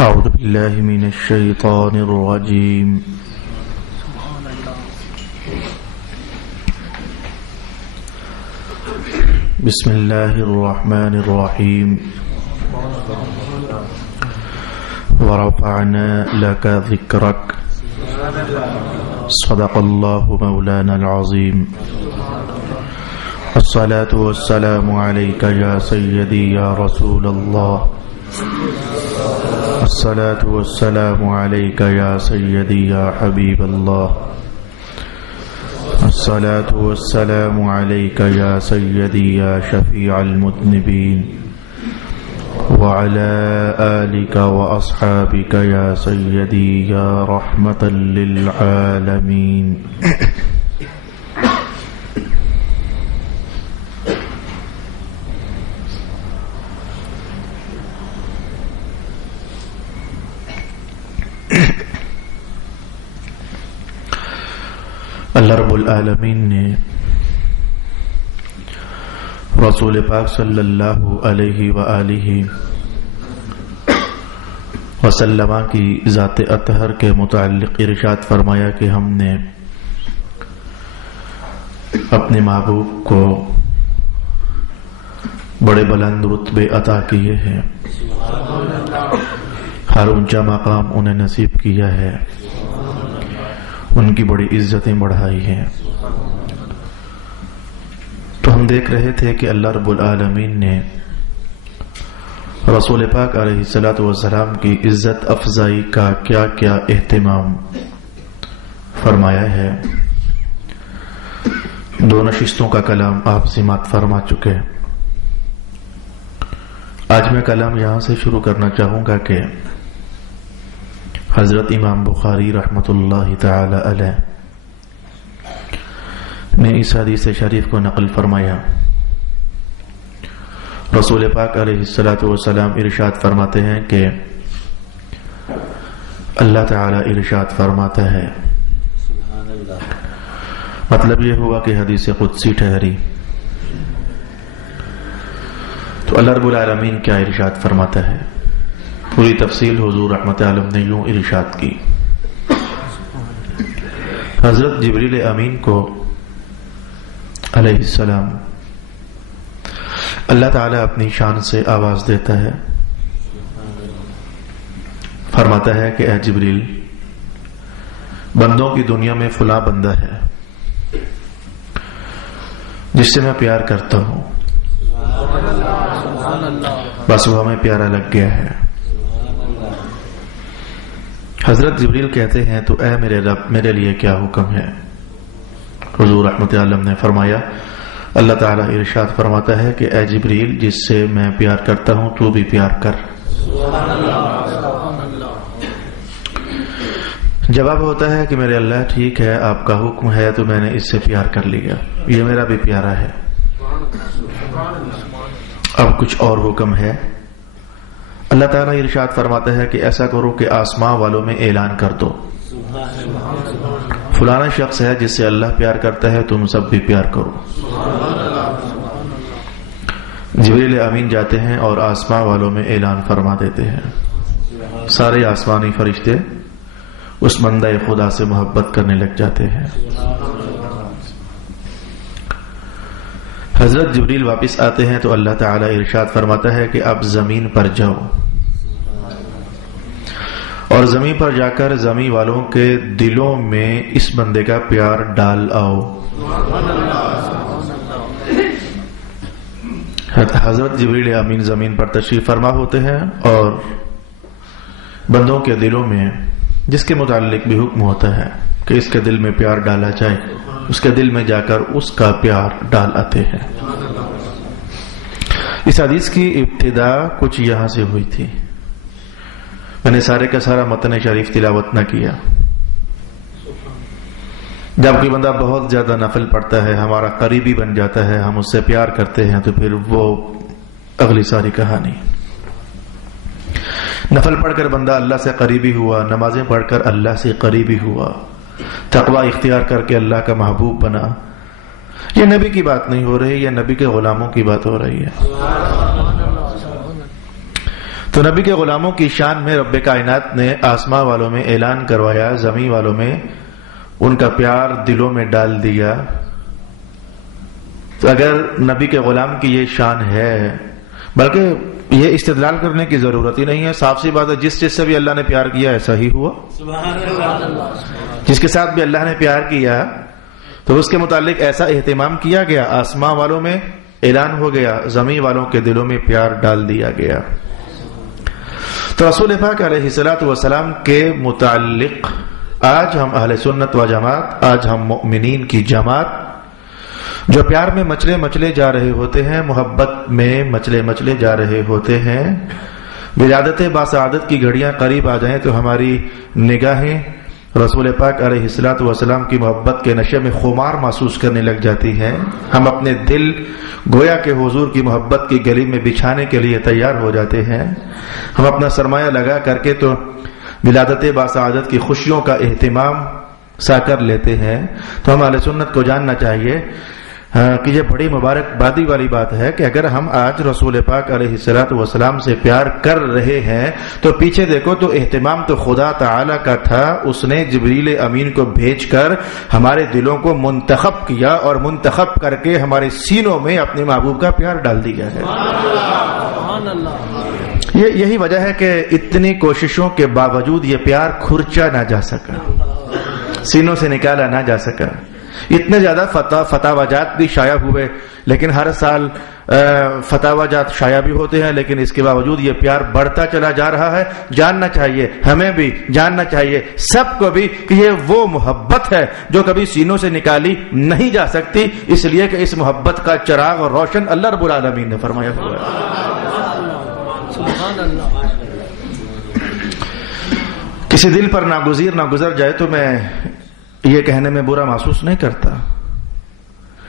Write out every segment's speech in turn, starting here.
أعوذ بالله من الشيطان الرجيم بسم الله الرحمن الرحيم ورفعنا لك ذكرك صدق الله مولانا العظيم الصلاة والسلام عليك يا سيدي يا رسول الله الصلاة والسلام عليك يا سيدي يا حبيب الله الصلاة والسلام عليك يا سيدي يا شفيع المذنبين وعلى آلك وأصحابك يا سيدي يا رحمة للعالمين اللہ رب العالمین نے رسول پاک صلی اللہ علیہ وآلہ وسلم کی ذات اطہر کے متعلق ارشاد فرمایا کہ ہم نے اپنے محبوب کو بڑے بلند رتبے عطا کیے ہیں، ہر اونچا مقام انہیں نصیب کیا ہے، ان کی بڑی عزتیں بڑھائی ہیں۔ تو ہم دیکھ رہے تھے کہ اللہ رب العالمین نے رسول پاک علیہ الصلوۃ والسلام کی عزت افزائی کا کیا کیا اہتمام فرمایا ہے۔ دو نشستوں کا کلام آپ سماعت فرما چکے۔ آج میں کلام یہاں سے شروع کرنا چاہوں گا کہ حضرت امام بخاری رحمۃ اللہ تعالی علیہ نے اس حدیث شریف کو نقل فرمایا۔ رسول پاک علیہ الصلوۃ والسلام ارشاد فرماتے ہیں کہ اللہ تعالی ارشاد فرماتا ہے، مطلب یہ ہوا کہ حدیث قدسی ٹھہری۔ تو اللہ رب العالمین کیا ارشاد فرماتا ہے، پوری تفصیل حضور رحمت عالم نے یوں ارشاد کی۔ حضرت جبریل امین کو علیہ السلام اللہ تعالیٰ اپنی شان سے آواز دیتا ہے، فرماتا ہے کہ اے جبریل، بندوں کی دنیا میں فلاں بندہ ہے جس سے میں پیار کرتا ہوں، بس وہ ہمیں پیارا لگ گیا ہے۔ حضرت جبریل کہتے ہیں تو اے میرے رب، میرے لیے کیا حکم ہے؟ حضور رحمت عالم نے فرمایا، اللہ تعالیٰ ارشاد فرماتا ہے کہ اے جبریل، جس سے میں پیار کرتا ہوں تو بھی پیار کر۔ جواب ہوتا ہے کہ میرے اللہ، ٹھیک ہے، آپ کا حکم ہے تو میں نے اس سے پیار کر لیا، یہ میرا بھی پیارا ہے، اب کچھ اور حکم ہے؟ اللہ تعالیٰ ارشاد فرماتا ہے کہ ایسا کرو کہ آسمان والوں میں اعلان کر دو، فلانا شخص ہے جس سے اللہ پیار کرتا ہے، تم سب بھی پیار کرو۔ جبریل امین جاتے ہیں اور آسمان والوں میں اعلان فرما دیتے ہیں، سارے آسمانی فرشتے اس بندہ خدا سے محبت کرنے لگ جاتے ہیں۔ حضرت جبریل واپس آتے ہیں تو اللہ تعالیٰ ارشاد فرماتا ہے کہ اب زمین پر جاؤ اور زمین پر جا کر زمین والوں کے دلوں میں اس بندے کا پیار ڈال آؤ۔ حضرت جبریل امین زمین پر تشریف فرما ہوتے ہیں اور بندوں کے دلوں میں جس کے متعلق بھی حکم ہوتا ہے کہ اس کے دل میں پیار ڈالا جائے، اس کے دل میں جا کر اس کا پیار ڈال آتے ہیں۔ اس حدیث کی ابتدا کچھ یہاں سے ہوئی تھی، میں نے سارے کا سارا متن شریف تلاوت نہ کیا۔ جب کوئی بندہ بہت زیادہ نفل پڑھتا ہے، ہمارا قریبی بن جاتا ہے، ہم اس سے پیار کرتے ہیں، تو پھر وہ اگلی ساری کہانی۔ نفل پڑھ کر بندہ اللہ سے قریبی ہوا، نمازیں پڑھ کر اللہ سے قریبی ہوا، تقوی اختیار کر کے اللہ کا محبوب بنا۔ یہ نبی کی بات نہیں ہو رہی، یہ نبی کے غلاموں کی بات ہو رہی ہے۔ تو تو نبی کے غلاموں کی شان میں رب کائنات نے آسماں والوں میں اعلان کروایا، زمین والوں میں ان کا پیار دلوں میں ڈال دیا۔ تو اگر نبی کے غلام کی یہ شان ہے، بلکہ یہ استدلال کرنے کی ضرورت ہی نہیں ہے، صاف سی بات ہے، جس سے بھی اللہ نے پیار کیا ایسا ہی ہوا۔ جس کے ساتھ بھی اللہ نے پیار کیا تو اس کے متعلق ایسا اہتمام کیا گیا، آسماں والوں میں اعلان ہو گیا، زمین والوں کے دلوں میں پیار ڈال دیا گیا۔ تو رسول پاک علیہ الصلوۃ والسلام کے متعلق آج ہم اہل سنت و جماعت، آج ہم مؤمنین کی جماعت جو پیار میں مچلے جا رہے ہوتے ہیں، محبت میں مچلے جا رہے ہوتے ہیں، ولادت باسعادت کی گھڑیاں قریب آ جائیں تو ہماری نگاہیں رسول پاک علیہ الصلوۃ والسلام کی محبت کے نشے میں خمار محسوس کرنے لگ جاتی ہیں۔ ہم اپنے دل گویا کہ حضور کی محبت کی گلی میں بچھانے کے لیے تیار ہو جاتے ہیں۔ ہم اپنا سرمایہ لگا کر کے تو ولادت باسعادت کی خوشیوں کا اہتمام سا کر لیتے ہیں۔ تو ہم اہل سنت کو جاننا چاہیے کہ یہ بڑی مبارک بادی والی بات ہے کہ اگر ہم آج رسول پاک علیہ الصلوۃ والسلام سے پیار کر رہے ہیں تو پیچھے دیکھو تو اہتمام تو خدا تعالی کا تھا، اس نے جبریل امین کو بھیج کر ہمارے دلوں کو منتخب کیا اور منتخب کر کے ہمارے سینوں میں اپنے محبوب کا پیار ڈال دیا ہے۔ یہی وجہ ہے کہ اتنی کوششوں کے باوجود یہ پیار کھرچا نہ جا سکا، سینوں سے نکالا نہ جا سکا۔ اتنے زیادہ فتاوی جات بھی شائع ہوئے، لیکن ہر سال فتاوی جات شائع بھی ہوتے ہیں، لیکن اس کے باوجود یہ پیار بڑھتا چلا جا رہا ہے۔ جاننا چاہیے، ہمیں بھی جاننا چاہیے، سب کو بھی، کہ یہ وہ محبت ہے جو کبھی سینوں سے نکالی نہیں جا سکتی، اس لیے کہ اس محبت کا چراغ اور روشن اللہ رب العالمین نے فرمایا ہوا ہے۔ کسی دل پر ناگزیر نہ گزر جائے تو میں یہ کہنے میں برا محسوس نہیں کرتا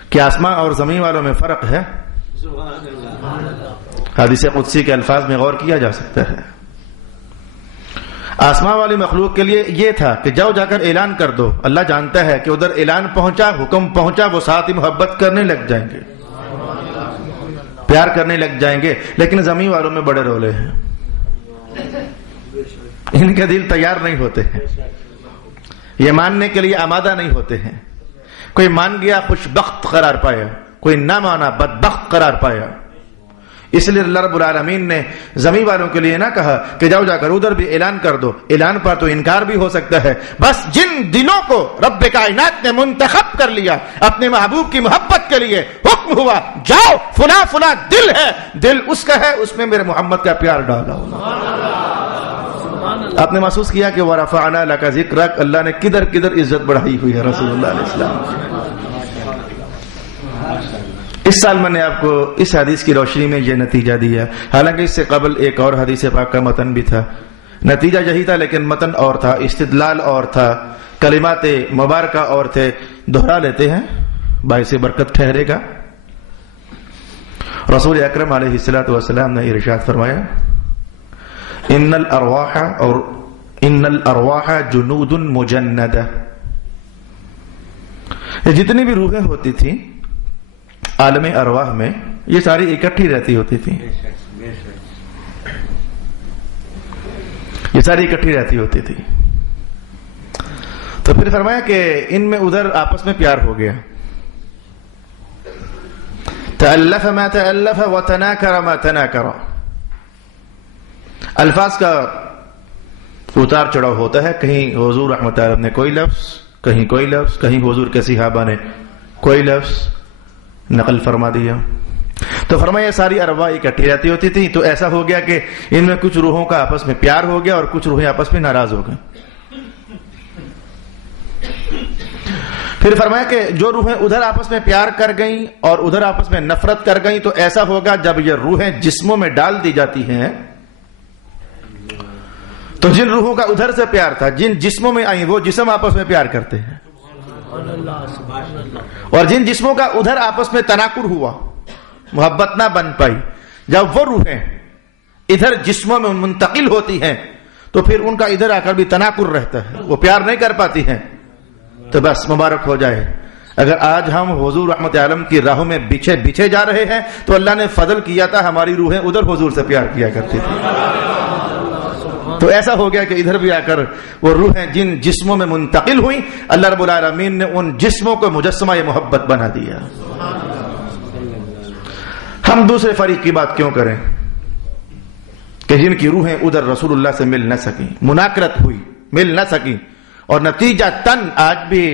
کہ آسمان اور زمین والوں میں فرق ہے۔ حدیث قدسی کے الفاظ میں غور کیا جا سکتا ہے۔ آسمان والی مخلوق کے لیے یہ تھا کہ جاؤ جا کر اعلان کر دو، اللہ جانتا ہے کہ ادھر اعلان پہنچا، حکم پہنچا، وہ ساتھ ہی محبت کرنے لگ جائیں گے، پیار کرنے لگ جائیں گے۔ لیکن زمین والوں میں بڑے رولے ہیں، ان کے دل تیار نہیں ہوتے ہیں، یہ ماننے کے لیے آمادہ نہیں ہوتے ہیں۔ کوئی مان گیا خوش بخت قرار پایا، کوئی نہ مانا بدبخت قرار پایا۔ اس لیے اللہ رب العالمین نے زمین والوں کے لیے نہ کہا کہ جاؤ جا کر ادھر بھی اعلان کر دو، اعلان پر تو انکار بھی ہو سکتا ہے، بس جن دلوں کو رب کائنات نے منتخب کر لیا اپنے محبوب کی محبت کے لیے، حکم ہوا جاؤ فلاں فلاں دل ہے، دل اس کا ہے، اس میں میرے محمد کا پیار ڈالا۔ آپ نے محسوس کیا کہ وَرَفَعْنَا لَكَ ذِكْرَكَ، اللہ نے کدھر کدھر عزت بڑھائی ہوئی ہے رسول اللہ علیہ السلام۔ اس سال میں نے آپ کو اس حدیث کی روشنی میں یہ نتیجہ دیا، حالانکہ اس سے قبل ایک اور حدیث پاک کا متن بھی تھا، نتیجہ یہی تھا لیکن متن اور تھا، استدلال اور تھا، کلمات مبارکہ اور تھے۔ دہرا لیتے ہیں، باعث برکت ٹھہرے گا۔ رسول اکرم علیہ الصلوۃ والسلام نے ارشاد فرمایا ان الارواح جنود مجندہ، جتنی بھی روحیں ہوتی تھیں عالم ارواح میں، یہ ساری اکٹھی رہتی ہوتی تھی، یہ ساری اکٹھی رہتی ہوتی تھی۔ تو پھر فرمایا کہ ان میں ادھر آپس میں پیار ہو گیا، تألف ما تألف وتناکر ما تناکر، الفاظ کا اتار چڑھاؤ ہوتا ہے، کہیں حضور رحمۃ اللہ نے کوئی لفظ، کہیں کوئی لفظ، کہیں حضور کے صحابہ نے کوئی لفظ نقل فرما دیا۔ تو فرمایا یہ ساری ارواح اکٹھی رہتی ہوتی تھی، تو ایسا ہو گیا کہ ان میں کچھ روحوں کا آپس میں پیار ہو گیا اور کچھ روحیں آپس میں ناراض ہو گئیں۔ پھر فرمایا کہ جو روحیں ادھر آپس میں پیار کر گئیں اور ادھر آپس میں نفرت کر گئیں، تو ایسا ہوگا جب یہ روحیں جسموں میں ڈال دی جاتی ہیں تو جن روحوں کا ادھر سے پیار تھا، جن جسموں میں آئیں وہ جسم آپس میں پیار کرتے ہیں، اور جن جسموں کا ادھر آپس میں تناکر ہوا، محبت نہ بن پائی، جب وہ روحیں ادھر جسموں میں منتقل ہوتی ہیں تو پھر ان کا ادھر آ کر بھی تناکر رہتا ہے، وہ پیار نہیں کر پاتی ہیں۔ تو بس مبارک ہو جائے، اگر آج ہم حضور رحمت عالم کی راہوں میں بچھے جا رہے ہیں تو اللہ نے فضل کیا تھا، ہماری روحیں ادھر حضور سے پیار کیا کرتی تھی، تو ایسا ہو گیا کہ ادھر بھی آ کر وہ روحیں جن جسموں میں منتقل ہوئیں، اللہ رب العالمین نے ان جسموں کو مجسمہ محبت بنا دیا۔ ہم دوسرے فریق کی بات کیوں کریں کہ جن کی روحیں ادھر رسول اللہ سے مل نہ سکیں، مناکرت ہوئی، مل نہ سکیں، اور نتیجہ تن آج بھی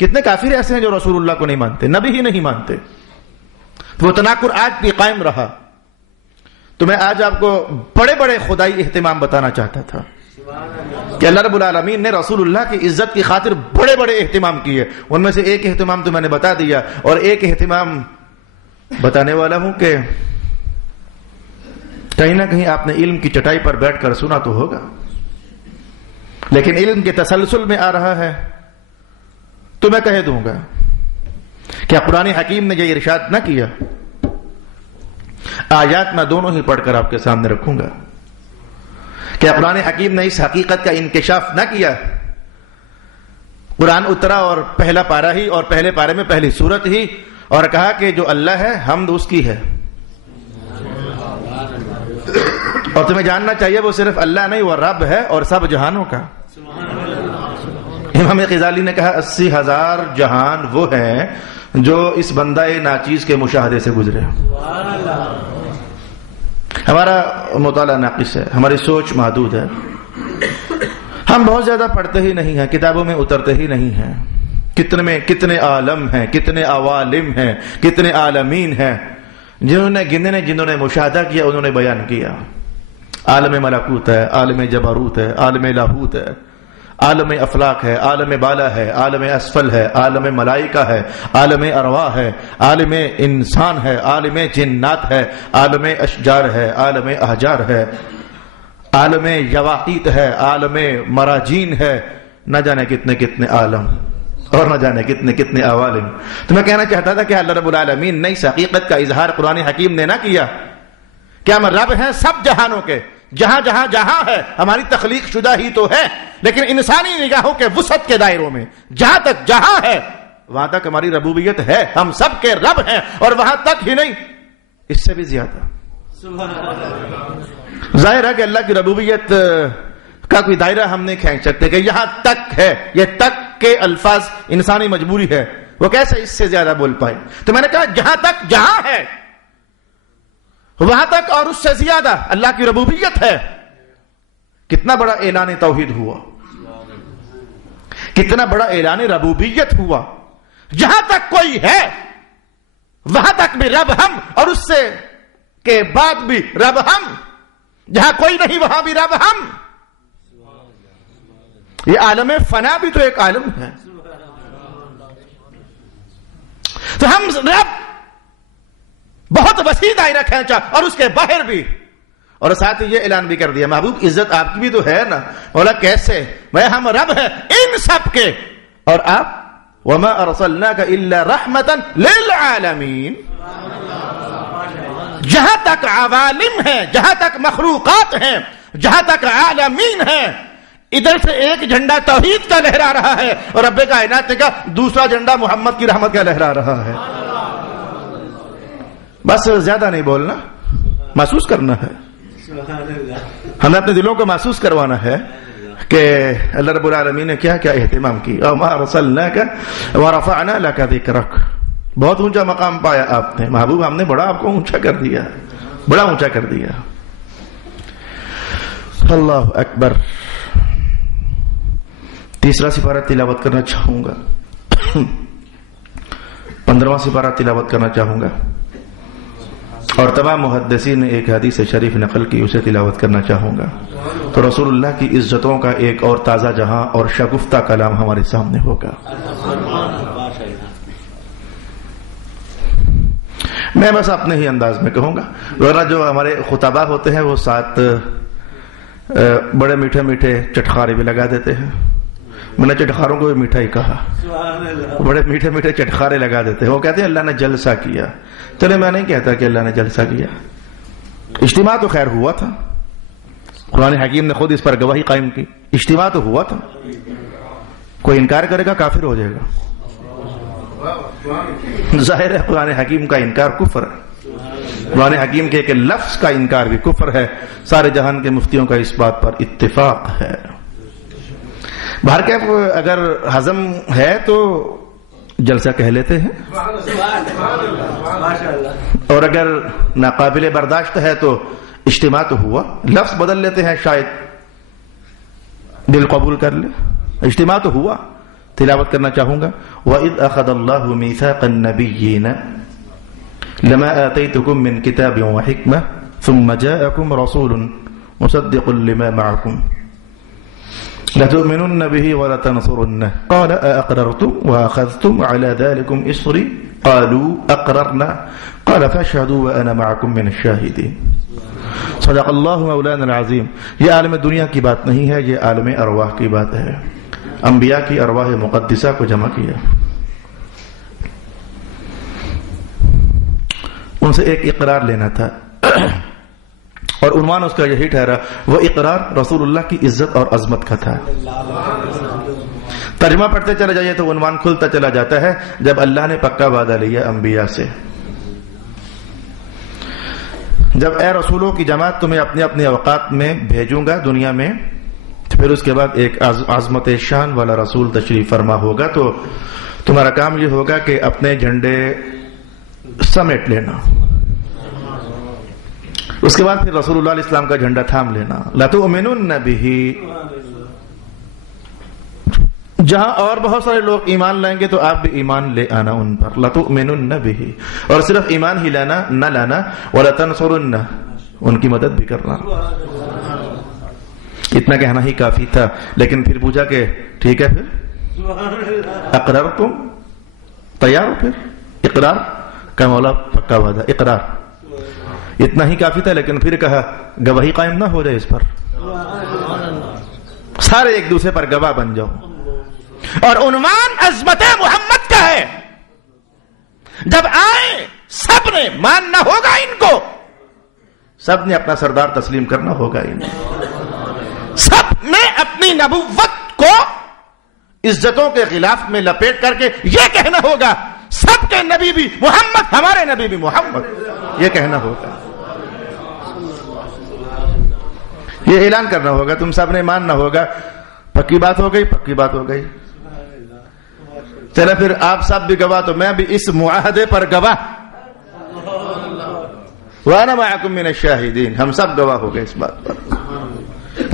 کتنے کافر ایسے ہیں جو رسول اللہ کو نہیں مانتے، نبی ہی نہیں مانتے، تو وہ تناکر آج بھی قائم رہا۔ تو میں آج آپ کو بڑے بڑے خدائی اہتمام بتانا چاہتا تھا کہ اللہ رب العالمین نے رسول اللہ کی عزت کی خاطر بڑے بڑے اہتمام کیے، ان میں سے ایک اہتمام تو میں نے بتا دیا، اور ایک اہتمام بتانے والا ہوں کہ کہیں نہ کہیں آپ نے علم کی چٹائی پر بیٹھ کر سنا تو ہوگا، لیکن علم کے تسلسل میں آ رہا ہے تو میں کہہ دوں گا کہ قرآن حکیم نے یہ ارشاد نہ کیا، آیات میں دونوں ہی پڑھ کر آپ کے سامنے رکھوں گا کہ قرآن حکیم نے اس حقیقت کا انکشاف نہ کیا۔ قرآن اترا اور پہلا پارہ ہی، اور پہلے پارے میں پہلی سورت ہی، اور کہا کہ جو اللہ ہے حمد اس کی ہے، اور تمہیں جاننا چاہیے وہ صرف اللہ نہیں، وہ رب ہے اور سب جہانوں کا۔ امام غزالی نے کہا 80,000 جہان وہ ہیں جو اس بندہ ناچیز کے مشاہدے سے گزرے۔ ہمارا مطالعہ ناقص ہے، ہماری سوچ محدود ہے، ہم بہت زیادہ پڑھتے ہی نہیں ہیں، کتابوں میں اترتے ہی نہیں ہیں۔ کتنے عالم ہیں، کتنے عوالم ہیں، کتنے عالمین ہیں جنہوں نے مشاہدہ کیا، انہوں نے بیان کیا۔ عالم ملکوت ہے، عالم جبروت ہے، عالم لاہوت ہے، عالم افلاق ہے، عالم بالا ہے، عالم اسفل ہے، عالم ملائکہ ہے، عالم ارواح ہے، عالم انسان ہے، عالم جنات ہے، عالم اشجار ہے، عالم احجار ہے، عالم یواقیت ہے، عالم مراجین ہے، نہ جانے کتنے کتنے عالم اور نہ جانے کتنے کتنے عوالم۔ تو میں کہنا چاہتا تھا کہ اللہ رب العالمین نے اس حقیقت کا اظہار قرآن حکیم نے نہ کیا کہ ہم رب ہیں سب جہانوں کے، جہاں جہاں جہاں ہے ہماری تخلیق شدہ ہی تو ہے، لیکن انسانی نگاہوں کے وسعت کے دائروں میں جہاں تک جہاں ہے وہاں تک ہماری ربوبیت ہے، ہم سب کے رب ہیں، اور وہاں تک ہی نہیں اس سے بھی زیادہ۔ ظاہر ہے کہ اللہ کی ربوبیت کا کوئی دائرہ ہم نہیں کھینچ سکتے کہ یہاں تک ہے، یہ تک کے الفاظ انسانی مجبوری ہے، وہ کیسے اس سے زیادہ بول پائے۔ تو میں نے کہا جہاں تک جہاں ہے وہاں تک اور اس سے زیادہ اللہ کی ربوبیت ہے۔ کتنا بڑا اعلان توحید ہوا، کتنا بڑا اعلان ربوبیت ہوا۔ جہاں تک کوئی ہے وہاں تک بھی رب ہم، اور اس سے کے بعد بھی رب ہم، جہاں کوئی نہیں وہاں بھی رب ہم۔ یہ عالم فنا بھی تو ایک عالم ہے، تو ہم رب بہت وسیع دائرہ کھینچا اور اس کے باہر بھی، اور ساتھ ہی یہ اعلان بھی کر دیا محبوب عزت آپ کی بھی تو ہے نا۔ بولا کیسے؟ میں ہم رب ہیں ان سب کے، اور آپ وما ارسلناک الا رحمتا للعالمین۔ جہاں تک عوالم ہیں، جہاں تک مخلوقات ہیں، جہاں تک عالمین ہیں، ادھر سے ایک جھنڈا توحید کا لہرا رہا ہے، اور رب کائنات نے کہا دوسرا جھنڈا محمد کی رحمت کا لہرا رہا ہے۔ بس زیادہ نہیں بولنا، محسوس کرنا ہے، ہمیں اپنے دلوں کو محسوس کروانا ہے کہ اللہ رب العالمین نے کیا کیا اہتمام کی۔ وما ارسلناک ورفعنا لک ذکرک، بہت اونچا مقام پایا آپ نے محبوب، ہم نے بڑا آپ کو اونچا کر دیا، بڑا اونچا کر دیا۔ اللہ اکبر۔ تیسرا سپارہ تلاوت کرنا چاہوں گا، 15واں سپارہ تلاوت کرنا چاہوں گا، اور تمام محدثین نے ایک حدیث شریف نقل کی، اسے تلاوت کرنا چاہوں گا، تو رسول اللہ کی عزتوں کا ایک اور تازہ جہاں اور شگفتہ کلام ہمارے سامنے ہوگا۔ میں بس اپنے ہی انداز میں کہوں گا، ورنہ جو ہمارے خطبہ ہوتے ہیں وہ ساتھ بڑے میٹھے میٹھے چٹخارے بھی لگا دیتے ہیں۔ میں نے چٹخاروں کو بھی میٹھا ہی کہا، بڑے میٹھے میٹھے چٹخارے لگا دیتے ہیں، وہ کہتے ہیں اللہ نے جلسہ کیا۔ چلے میں نہیں کہتا کہ اللہ نے جلسہ کیا، اجتماع تو خیر ہوا تھا، قرآن حکیم نے خود اس پر گواہی قائم کی، اجتماع تو ہوا تھا، کوئی انکار کرے گا کافر ہو جائے گا۔ ظاہر ہے قرآن حکیم کا انکار کفر ہے، قرآن حکیم کے ایک لفظ کا انکار بھی کفر ہے، سارے جہان کے مفتیوں کا اس بات پر اتفاق ہے۔ بہرکیف اگر ہضم ہے تو جلسہ کہہ لیتے ہیں، اور اگر ناقابل برداشت ہے تو اجتماع تو ہوا، لفظ بدل لیتے ہیں، شاید دل قبول کر لے، اجتماع تو ہوا۔ تلاوت کرنا چاہوں گا، وَإِذْ أَخَذَ اللَّهُ مِيثَاقَ النَّبِيِّينَ لَمَا آتَيْتُكُم مِّن كِتَابٍ وَحِكْمَةٍ ثُمَّ جَاءَكُمْ رَسُولٌ مُصَدِّقٌ لِّمَا مَعَكُمْ لَتُؤْمِنُنَّ بِهِ وَلَتَنصُرُنَّهُ قَالَ أَأَقْرَرْتُمْ وَأَخَذْتُمْ عَلَى ذَلِكُمْ إِصْرِي قَالُوا أَقْرَرْنَا قَالَ فَاشْهَدُوا وَأَنَا مَعَكُمْ مِنَ الشَّاهِدِينَ۔ صدق اللہ مولانا العظیم۔ یہ عالم دنیا کی بات نہیں ہے، یہ عالم ارواح کی بات ہے۔ انبیاء کی ارواح مقدسہ کو جمع کیا، ان سے ایک اقرار لینا تھا، اور عنوان اس کا یہی ٹھہرا، وہ اقرار رسول اللہ کی عزت اور عظمت کا تھا۔ ترجمہ پڑھتے چلے جائیے تو عنوان کھلتا چلا جاتا ہے، جب اللہ نے پکا وعدہ لیا انبیاء سے، جب اے رسولوں کی جماعت تمہیں اپنے اپنے اوقات میں بھیجوں گا دنیا میں، پھر اس کے بعد ایک عظمت شان والا رسول تشریف فرما ہوگا، تو تمہارا کام یہ ہوگا کہ اپنے جھنڈے سمیٹ لینا، اس کے بعد پھر رسول اللہ علیہ السلام کا جھنڈا تھام لینا۔ لَتُؤْمِنُنَّ بِهِ، جہاں اور بہت سارے لوگ ایمان لائیں گے تو آپ بھی ایمان لے آنا ان پر، لَتُؤْمِنُنَّ بِهِ، اور صرف ایمان ہی لانا نہ لانا، وَلَتَنْصُرُنَّ، ان کی مدد بھی کرنا۔ اتنا کہنا ہی کافی تھا، لیکن پھر پوچھا کہ ٹھیک ہے، پھر اقررتم، تیار ہو؟ پھر اقرار کا مولا پکا وعدہ، اقرار اتنا ہی کافی تھا، لیکن پھر کہا گواہی قائم نہ ہو جائے اس پر، سارے ایک دوسرے پر گواہ بن جاؤ۔ اور عنوان عظمت محمد کا ہے، جب آئے سب نے ماننا ہوگا ان کو، سب نے اپنا سردار تسلیم کرنا ہوگا ان کو، سب نے اپنی نبوت کو عزتوں کے خلاف میں لپیٹ کر کے یہ کہنا ہوگا سب کے نبی بھی محمد، ہمارے نبی بھی محمد، یہ کہنا ہوگا، یہ اعلان کرنا ہوگا، تم سب نے ماننا ہوگا۔ پکی بات ہو گئی، پکی بات ہو گئی، چلے پھر آپ سب بھی گواہ تو میں بھی اس معاہدے پر گواہ، وَأَنَا مَعَكُمْ مِنَ الشَّاهِدِينَ، ہم سب گواہ ہو گئے اس بات پر۔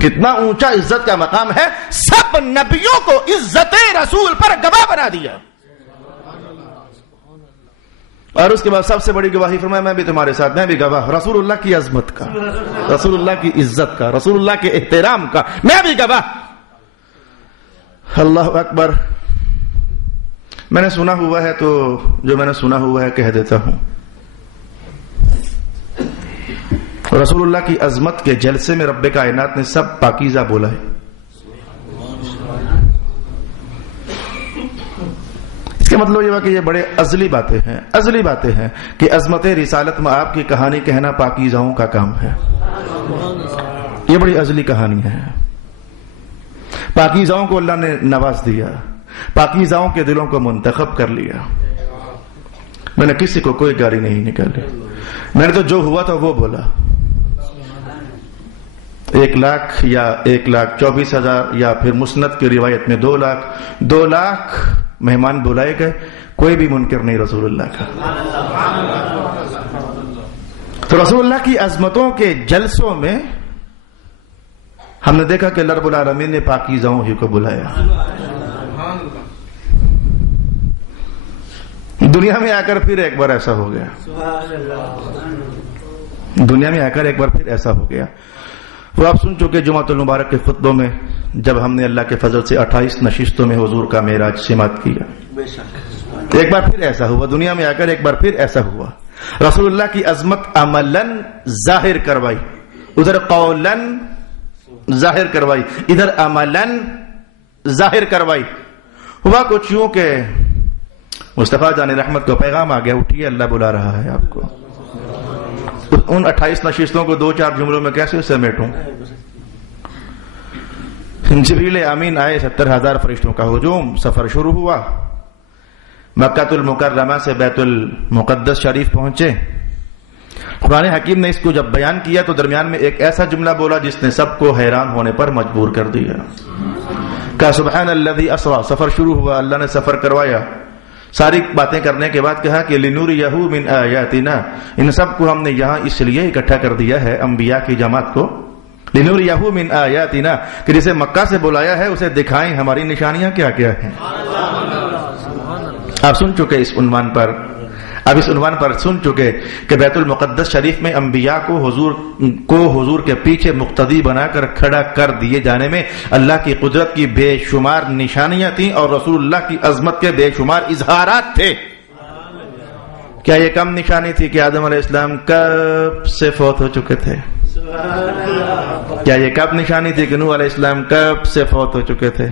کتنا اونچا عزت کا مقام ہے، سب نبیوں کو عزت رسول پر گواہ بنا دیا، اور اس کے بعد سب سے بڑی گواہی فرمایا میں بھی تمہارے ساتھ، میں بھی گواہ رسول اللہ کی عظمت کا، رسول اللہ کی عزت کا، رسول اللہ کے احترام کا، میں بھی گواہ۔ اللہ اکبر۔ میں نے سنا ہوا ہے تو جو میں نے سنا ہوا ہے کہہ دیتا ہوں۔ رسول اللہ کی عظمت کے جلسے میں رب کائنات نے سب پاکیزہ بولا ہے۔ اس کا مطلب یہ ہوا کہ یہ بڑے ازلی باتیں ہیں، ازلی باتیں ہیں کہ عظمت رسالت میں آپ کی کہانی کہنا پاکیزاؤں کا کام ہے، یہ بڑی ازلی کہانی ہے۔ پاکیزاؤں کو اللہ نے نواز دیا، پاکیزاؤں کے دلوں کو منتخب کر لیا۔ میں نے کسی کو کوئی گالی نہیں نکالی، میں نے تو جو ہوا تھا وہ بولا۔ 1,00,000 یا 1,24,000 یا پھر مسند کی روایت میں 2 لاکھ مہمان بلائے گئے، کوئی بھی منکر نہیں رسول اللہ کا۔ تو رسول اللہ کی عظمتوں کے جلسوں میں ہم نے دیکھا کہ اللہ رب العالمین نے پاکیزاؤں ہی کو بلایا۔ دنیا میں آ کر پھر ایک بار ایسا ہو گیا، دنیا میں آ کر ایک بار پھر ایسا ہو گیا۔ وہ آپ سن چکے جمعۃ المبارک کے خطبوں میں، جب ہم نے اللہ کے فضل سے 28 نشستوں میں حضور کا معراج سماعت کیا۔ ایک بار پھر ایسا ہوا، دنیا میں آ کر ایک بار پھر ایسا ہوا۔ رسول اللہ کی عظمت عملاً ظاہر کروائی، ادھر قولاً ظاہر کروائی، ادھر عملاً ظاہر کروائی۔ ہوا کچھ یوں کہ مصطفیٰ جان رحمت کو پیغام آ گیا، اٹھیے اللہ بلا رہا ہے آپ کو۔ ان 28 نشستوں کو 2-4 جملوں میں کیسے سمیٹوں؟ جبریل امین آئے، 70,000 فرشتوں کا ہجوم، سفر شروع ہوا۔ مکہ المکرمہ سے بیت المقدس شریف پہنچے. قرآن حکیم نے اس کو جب بیان کیا تو درمیان میں ایک ایسا جملہ بولا جس نے سب کو حیران ہونے پر مجبور کر دیا. کہا سبحان الذی اسری. سفر شروع ہوا, اللہ نے سفر کروایا. ساری باتیں کرنے کے بعد کہا کہ لنوریہ من آیاتنا. ان سب کو ہم نے یہاں اس لیے اکٹھا کر دیا ہے, انبیاء کی جماعت کو, لنوریہ من آیاتنا, کہ جسے مکہ سے بلایا ہے اسے دکھائیں ہماری نشانیاں کیا کیا ہیں. آپ سن چکے اس عنوان پر, اب اس عنوان پر سن چکے کہ بیت المقدس شریف میں انبیاء کو حضور کے پیچھے مقتدی بنا کر کھڑا کر دیے جانے میں اللہ کی قدرت کی بے شمار نشانیاں تھیں اور رسول اللہ کی عظمت کے بے شمار اظہارات تھے. کیا یہ کم نشانی تھی کہ آدم علیہ السلام کب سے فوت ہو چکے تھے؟ کیا یہ کم نشانی تھی کہ نوح علیہ السلام کب سے فوت ہو چکے تھے؟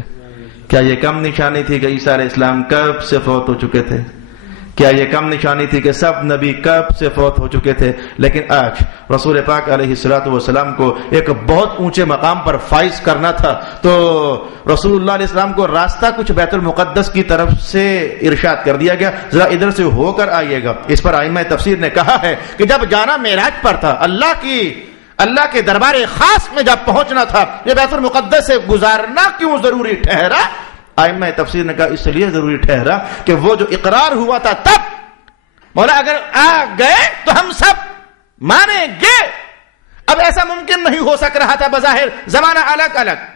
کیا یہ کم نشانی تھی کہ عیسیٰ علیہ السلام کب سے فوت ہو چکے تھے؟ کیا یہ کم نشانی تھی کہ سب نبی کب سے فوت ہو چکے تھے؟ لیکن آج رسول پاک علیہ الصلوۃ والسلام کو ایک بہت اونچے مقام پر فائز کرنا تھا تو رسول اللہ علیہ السلام کو راستہ کچھ بیت المقدس کی طرف سے ارشاد کر دیا گیا, ذرا ادھر سے ہو کر آئیے گا. اس پر ائمہ تفسیر نے کہا ہے کہ جب جانا معراج پر تھا, اللہ کے دربار خاص میں جب پہنچنا تھا, یہ بیت المقدس سے گزارنا کیوں ضروری ٹھہرا؟ ائمہ تفسیر نے کہا اس لیے ضروری ٹھہرا کہ وہ جو اقرار ہوا تھا تب مولا اگر آ گئے تو ہم سب مانیں گے. اب ایسا ممکن نہیں ہو سک رہا تھا. بظاہر زمانہ الگ الگ,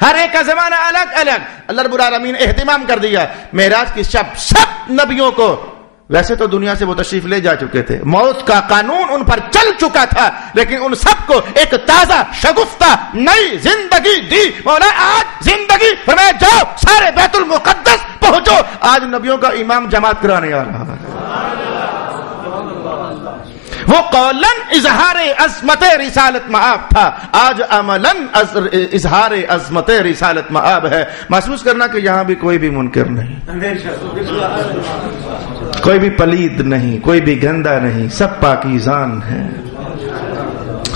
ہر ایک کا زمانہ الگ الگ. اللہ رب العالمین نے اہتمام کر دیا معراج کی شب سب نبیوں کو. ویسے تو دنیا سے وہ تشریف لے جا چکے تھے, موت کا قانون ان پر چل چکا تھا, لیکن ان سب کو ایک تازہ شگفتہ نئی زندگی دی. مولا آج زندگی فرمایا جاؤ سارے بیت المقدس پہنچو. آج نبیوں کا امام جماعت کرانے آ رہا ہے. وہ قولاً اظہار عظمت رسالت مآب تھا, آج عملاً اظہار عظمت رسالت مآب ہے. محسوس کرنا کہ یہاں بھی کوئی بھی منکر نہیں, کوئی بھی پلید نہیں, کوئی بھی گندا نہیں, سب پاکیزان ہیں,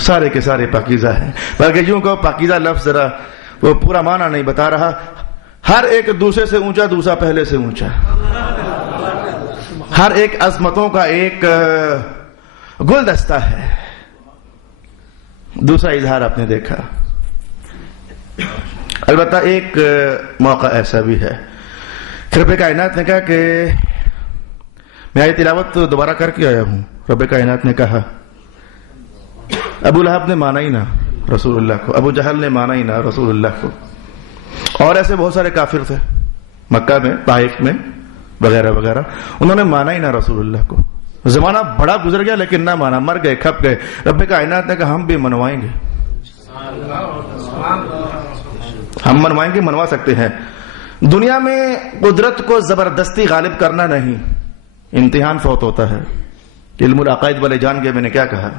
سارے کے سارے پاکیزہ ہیں. بلکہ یوں کہ پاکیزہ لفظ ذرا وہ پورا معنی نہیں بتا رہا. ہر ایک دوسرے سے اونچا, دوسرا پہلے سے اونچا. ہر ایک عظمتوں کا ایک گلدستہ ہے. دوسرا اظہار آپ نے دیکھا. البتہ ایک موقع ایسا بھی ہے, رب کائنات نے کہا کہ میں آئی تلاوت دوبارہ کر کے آیا ہوں. رب کائنات نے کہا ابو لہب نے مانا ہی نہ رسول اللہ کو, ابو جہل نے مانا ہی نہ رسول اللہ کو, اور ایسے بہت سارے کافر تھے مکہ میں, طائف میں وغیرہ وغیرہ, انہوں نے مانا ہی نہ رسول اللہ کو. زمانہ بڑا گزر گیا لیکن نہ مانا, مر گئے, کھپ گئے. رب کائنات نے کہا ہم بھی منوائیں گے, ہم منوائیں گے, منوا سکتے ہیں. دنیا میں قدرت کو زبردستی غالب کرنا نہیں, امتحان فوت ہوتا ہے. علم العقائد والے جان گئے میں نے کیا کہا.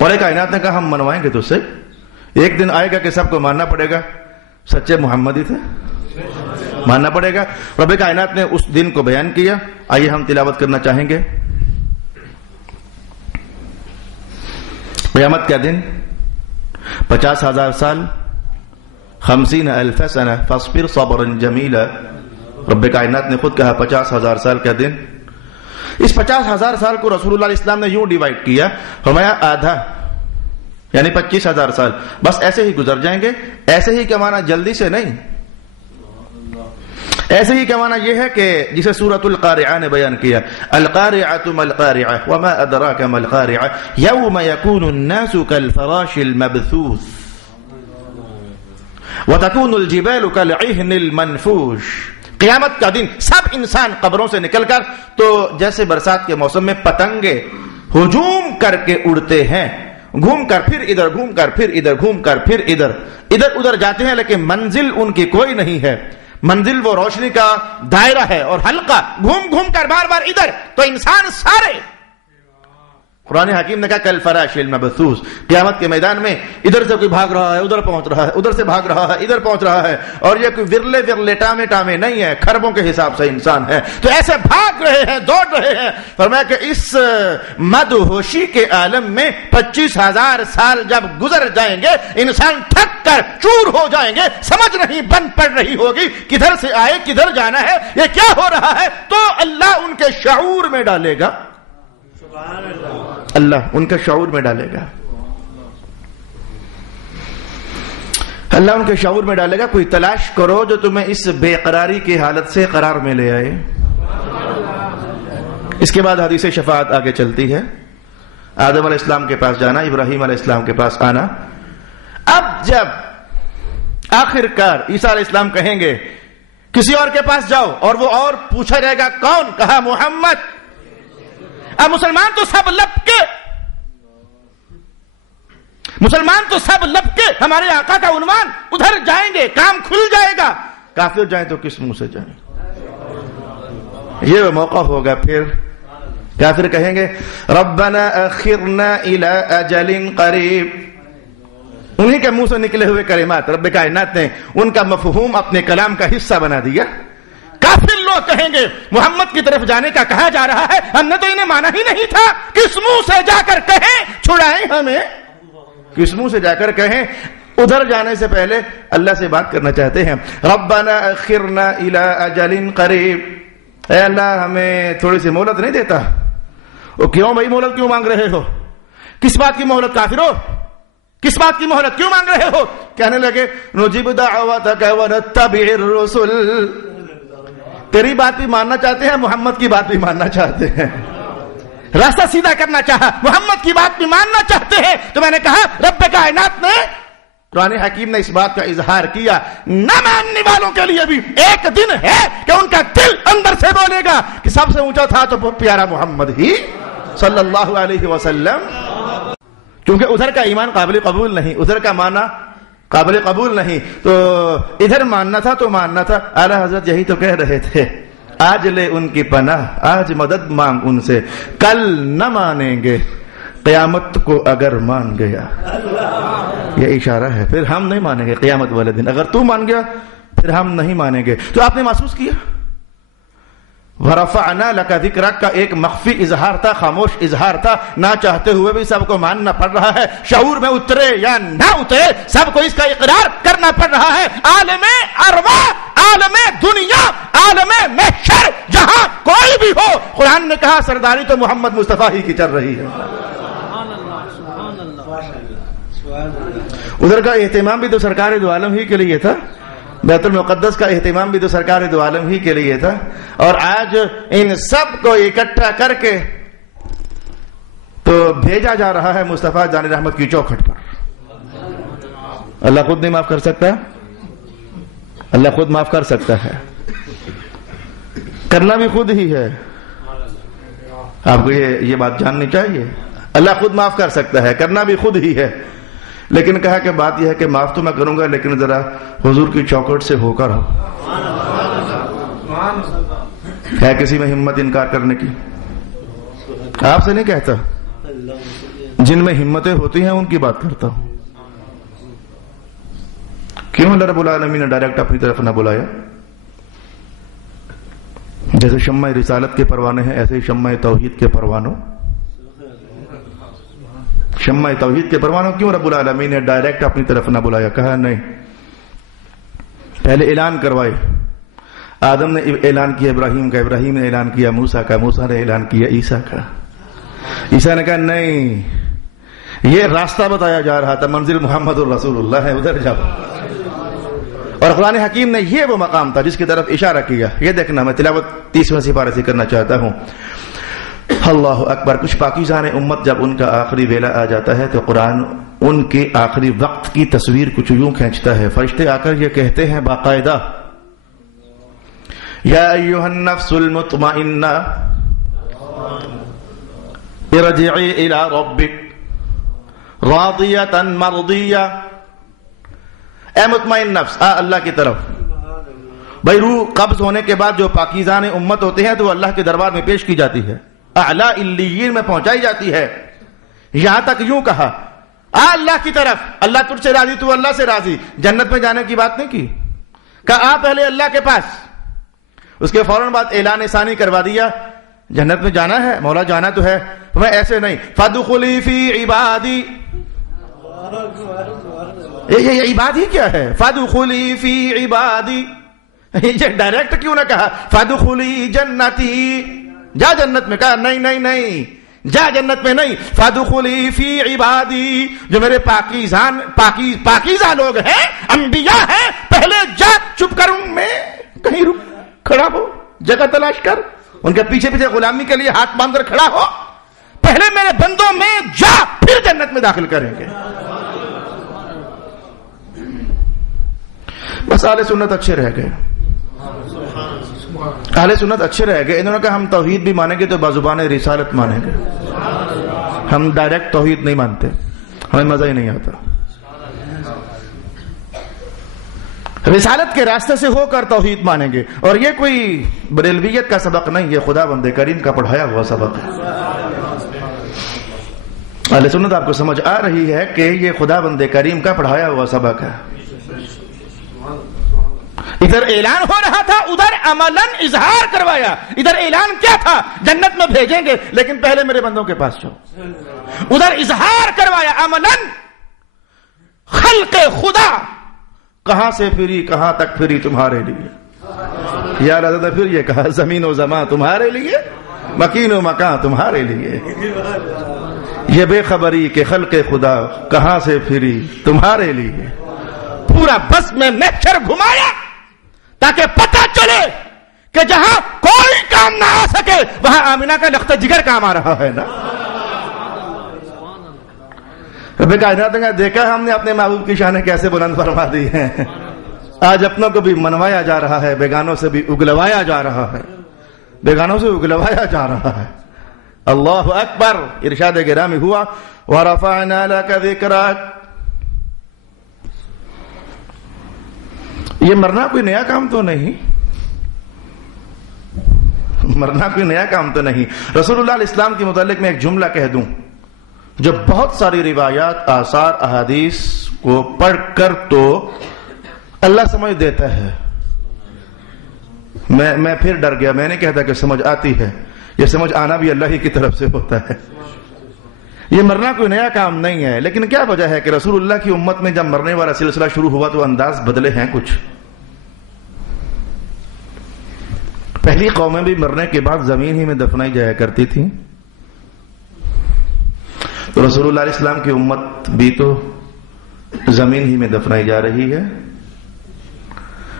مولا کائنات نے کہا ہم منوائیں گے تو سے, ایک دن آئے گا کہ سب کو ماننا پڑے گا سچے محمدی تھے, ماننا پڑے گا. رب کائنات نے اس دن کو بیان کیا. آئیے ہم تلاوت کرنا چاہیں گے. قیامت کا دن 50,000 سال, 50,000 سنہ فاصبر صبرا جمیلا. رب کائنات نے خود کہا 50,000 سال کا دن. اس 50,000 سال کو رسول اللہ علیہ السلام نے یوں ڈیوائڈ کیا, فرمایا آدھا یعنی 25,000 سال بس ایسے ہی گزر جائیں گے. ایسے ہی کیا معنی, جلدی سے نہیں. ایسے ہی کیا معنی یہ ہے کہ جسے سورۃ القارعہ نے بیان کیا, القارعۃ ما القارعہ وما ادراک ما القارعہ یوم یکون الناس کالفراش المبثوث وتکون الجبال کالعہن المنفوش. قیامت کا دن سب انسان قبروں سے نکل کر تو جیسے برسات کے موسم میں پتنگے ہجوم کر کے اڑتے ہیں, گھوم کر پھر ادھر, گھوم کر پھر ادھر, گھوم کر پھر ادھر, ادھر ادھر جاتے ہیں, لیکن منزل ان کی کوئی نہیں ہے. منزل وہ روشنی کا دائرہ ہے اور حلقہ, گھوم گھوم کر بار بار ادھر. تو انسان سارے قرآن حکیم نے کہا کل فراش المبثوث، قیامت کے میدان میں ادھر سے کوئی بھاگ رہا ہے ادھر پہنچ رہا ہے، ادھر سے بھاگ رہا ہے ادھر پہنچ رہا ہے، اور یہ کوئی ورلے ورلے ٹامے نہیں ہے، خربوں کے حساب سے انسان ہے، تو ایسے بھاگ رہے ہیں، دوڑ رہے ہیں۔ فرمایا کہ اس مدہوشی کے عالم میں 25,000 سال جب گزر جائیں گے، انسان تھک کر چور ہو جائیں گے، سمجھ نہیں بن پڑ رہی ہوگی کدھر سے آئے کدھر جانا ہے، یہ کیا ہو رہا ہے، تو اللہ ان کے شعور میں ڈالے گا، اللہ ان کے شعور میں ڈالے گا، اللہ ان کے شعور میں ڈالے گا۔ کوئی تلاش کرو جو تمہیں اس بے قراری کی حالت سے قرار میں لے آئے۔ اس کے بعد حدیث شفاعت آگے چلتی ہے، آدم علیہ السلام کے پاس جانا، ابراہیم علیہ السلام کے پاس آنا۔ اب جب آخر کار عیسیٰ علیہ السلام کہیں گے کسی اور کے پاس جاؤ، اور وہ اور پوچھا جائے گا کون، کہا محمد۔ اب مسلمان تو سب لب کے ہمارے آقا کا عنوان، ادھر جائیں گے کام کھل جائے گا۔ کافر جائیں تو کس منہ سے جائیں؟ یہ وہ موقع ہوگا، پھر کافر کہیں گے ربنا اخرنا الى اجل قریب۔ انہی کے منہ سے نکلے ہوئے کلمات رب کائنات نے ان کا مفہوم اپنے کلام کا حصہ بنا دیا۔ کافر لوگ کہیں گے محمد کی طرف جانے کا کہا جا رہا ہے، ہم نے تو انہیں مانا ہی نہیں تھا، کس منہ سے جا کر کہیں چھڑائیں ہمیں، کس منہ سے جا کر کہیں۔ ادھر جانے سے پہلے اللہ سے بات کرنا چاہتے ہیں، ربنا اخرنا الى اجل قریب، اے اللہ ہمیں تھوڑی سی مہلت نہیں دیتا؟ وہ کیوں بھائی مہلت کیوں مانگ رہے ہو؟ کس بات کی مہلت کافرو؟ کس بات کی مہلت کیوں مانگ رہے ہو؟ کہنے لگے نجیب دعوتک ونتبع الرسل، تیری بات بھی ماننا چاہتے ہیں، محمد کی بات بھی ماننا چاہتے ہیں، راستہ سیدھا کرنا چاہا، محمد کی بات بھی ماننا چاہتے ہیں۔ تو میں نے کہا رب کائنات نے، قرآن حکیم نے اس بات کا اظہار کیا، نہ ماننے والوں کے لیے بھی ایک دن ہے کہ ان کا دل اندر سے بولے گا کہ سب سے اونچا تھا تو پیارا محمد ہی صلی اللہ علیہ وسلم، کیونکہ ادھر کا ایمان قابل قبول نہیں، ادھر کا معنی قابل قبول نہیں، تو ادھر ماننا تھا تو ماننا تھا۔ اعلیٰ حضرت یہی تو کہہ رہے تھے، آج لے ان کی پناہ، آج مدد مانگ ان سے، کل نہ مانیں گے، قیامت کو اگر مان گیا۔ یہ اشارہ ہے، پھر ہم نہیں مانیں گے قیامت والے دن، اگر تو مان گیا پھر ہم نہیں مانیں گے۔ تو آپ نے محسوس کیا وَرَفَعْنَا لَكَ ذِكْرَكَ کا ایک مخفی اظہار تھا، خاموش اظہار تھا، نہ چاہتے ہوئے بھی سب کو ماننا پڑ رہا ہے، شعور میں اترے یا نہ اترے سب کو اس کا اقرار کرنا پڑ رہا ہے۔ عالم ارواح، عالم دنیا، عالم محشر، جہاں کوئی بھی ہو، قرآن نے کہا سرداری تو محمد مصطفیٰ ہی کی چل رہی ہے۔ ادھر کا اہتمام بھی تو سرکار دو عالم ہی کے لیے تھا، بیت المقدس کا اہتمام بھی تو سرکار دو عالم ہی کے لیے تھا، اور آج ان سب کو اکٹھا کر کے تو بھیجا جا رہا ہے مصطفیٰ جان رحمت کی چوکھٹ پر۔ اللہ خود نہیں معاف کر سکتا؟ اللہ خود معاف کر سکتا ہے، کرنا بھی خود ہی ہے۔ آپ کو یہ بات جاننی چاہیے، اللہ خود معاف کر سکتا ہے، کرنا بھی خود ہی ہے، لیکن کہا کہ بات یہ ہے کہ معاف تو میں کروں گا لیکن ذرا حضور کی چوکھٹ سے ہو کر ہے کسی میں ہمت انکار کرنے کی؟ آپ سے نہیں کہتا، جن میں ہمتیں ہوتی ہیں ان کی بات کرتا ہوں۔ کیوں اللہ رب العالمین نے ڈائریکٹ اپنی طرف نہ بلایا؟ جیسے شمع رسالت کے پروانے ہیں ایسے ہی شمع توحید کے پروانوں، شمع توحید کے پروانوں کیوں رب العالمین نے ڈائریکٹ اپنی طرف نہ بلایا؟ کہا نہیں، پہلے اعلان کروائے۔ آدم نے اعلان کیا ابراہیم کا، ابراہیم نے اعلان کیا موسیٰ کا، موسیٰ نے اعلان کیا عیسیٰ کا۔ عیسیٰ نے کہا نہیں، یہ راستہ بتایا جا رہا تھا، منزل محمد الرسول اللہ ہے، ادھر جاؤ۔ اور قرآن حکیم نے یہ وہ مقام تھا جس کی طرف اشارہ کیا۔ یہ دیکھنا، میں تلاوت 30واں سپارہ سے کرنا چاہتا ہوں۔ اللہ اکبر۔ کچھ پاکیزان امت جب ان کا آخری ویلا آ جاتا ہے تو قرآن ان کے آخری وقت کی تصویر کچھ یوں کھینچتا ہے۔ فرشتے آ کر یہ کہتے ہیں باقاعدہ، یا ایھا النفس المطمئنہ ارجعی الی ربک راضیۃ مرضیہ۔ اے مطمئن نفس، آ اللہ کی طرف۔ بھائی روح قبض ہونے کے بعد جو پاکیزان امت ہوتے ہیں تو وہ اللہ کے دربار میں پیش کی جاتی ہے، اعلیٰ علیین میں پہنچائی جاتی ہے۔ یہاں تک یوں کہا اللہ کی طرف، اللہ تجھ سے راضی، تو اللہ سے راضی، جنت میں جانے کی بات نہیں کی، کہا آ پہلے اللہ کے پاس، اس کے فوراً بعد اعلان ثانی کروا دیا جنت میں جانا ہے مولا، جانا تو ہے، میں ایسے نہیں، فادخلی فی عبادی، یہ عبادی کیا ہے؟ فادخلی فی عبادی، یہ ڈائریکٹ کیوں نہ کہا فادخلی جنتی، جا جنت میں، کہا نہیں نہیں نہیں، جا جنت میں نہیں، فادخلی فی عبادی، جو میرے پاکیزہ لوگ ہیں، انبیاء ہیں، پہلے جا، چپ کر، ان میں کہیں رک کھڑا ہو، جگہ تلاش کر، ان کے پیچھے پیچھے غلامی کے لیے ہاتھ باندھ کر کھڑا ہو، پہلے میرے بندوں میں جا، پھر جنت میں داخل کریں گے۔ بس اہل سنت اچھے رہ گئے، اہل سنت اچھے رہ گئے، انہوں نے کہا ہم توحید بھی مانیں گے تو بازبان رسالت مانیں گے، ہم ڈائریکٹ توحید نہیں مانتے، ہمیں مزہ ہی نہیں آتا، رسالت کے راستے سے ہو کر توحید مانیں گے، اور یہ کوئی بریلویت کا سبق نہیں، یہ خدا بند کریم کا پڑھایا ہوا سبق ہے۔ اہل سنت آپ کو سمجھ آ رہی ہے کہ یہ خدا بند کریم کا پڑھایا ہوا سبق ہے۔ ادھر اعلان ہو رہا تھا، ادھر عملاً اظہار کروایا۔ ادھر اعلان کیا تھا؟ جنت میں بھیجیں گے لیکن پہلے میرے بندوں کے پاس جاؤ۔ ادھر اظہار کروایا عملاً، خلق خدا کہاں سے پھری کہاں تک پھری تمہارے لیے، یا رضا پھر یہ کہا زمین و زمان تمہارے لیے، مکین و مکان تمہارے لیے، یہ بے خبری کہ خلق خدا کہاں سے پھری تمہارے لیے۔ پورا بس میں محشر گھمایا تاکہ پتہ چلے کہ جہاں کوئی کام نہ آ سکے وہاں آمینہ کا لخت جگر کام آ رہا ہے نا۔ رب کائنات نے دیکھا ہم نے اپنے محبوب کی شانیں کیسے بلند فرما دی ہیں، آج اپنوں کو بھی منوایا جا رہا ہے، بیگانوں سے بھی اگلوایا جا رہا ہے، بیگانوں سے اگلوایا جا رہا ہے۔ اللہ اکبر، ارشاد گرامی ہوا وَرَفَعْنَا لَكَ ذِكْرَكَ۔ یہ مرنا کوئی نیا کام تو نہیں، مرنا کوئی نیا کام تو نہیں۔ رسول اللہ علیہ السلام کے متعلق میں ایک جملہ کہہ دوں جو بہت ساری روایات، آثار، احادیث کو پڑھ کر تو اللہ سمجھ دیتا ہے۔ میں پھر ڈر گیا، میں نہیں کہتا کہ سمجھ آتی ہے، یہ سمجھ آنا بھی اللہ ہی کی طرف سے ہوتا ہے۔ یہ مرنا کوئی نیا کام نہیں ہے، لیکن کیا وجہ ہے کہ رسول اللہ کی امت میں جب مرنے والا سلسلہ شروع ہوا تو انداز بدلے ہیں کچھ۔ پہلی قومیں بھی مرنے کے بعد زمین ہی میں دفنائی جایا کرتی تھیں، تو رسول اللہ علیہ السلام کی امت بھی تو زمین ہی میں دفنائی جا رہی ہے۔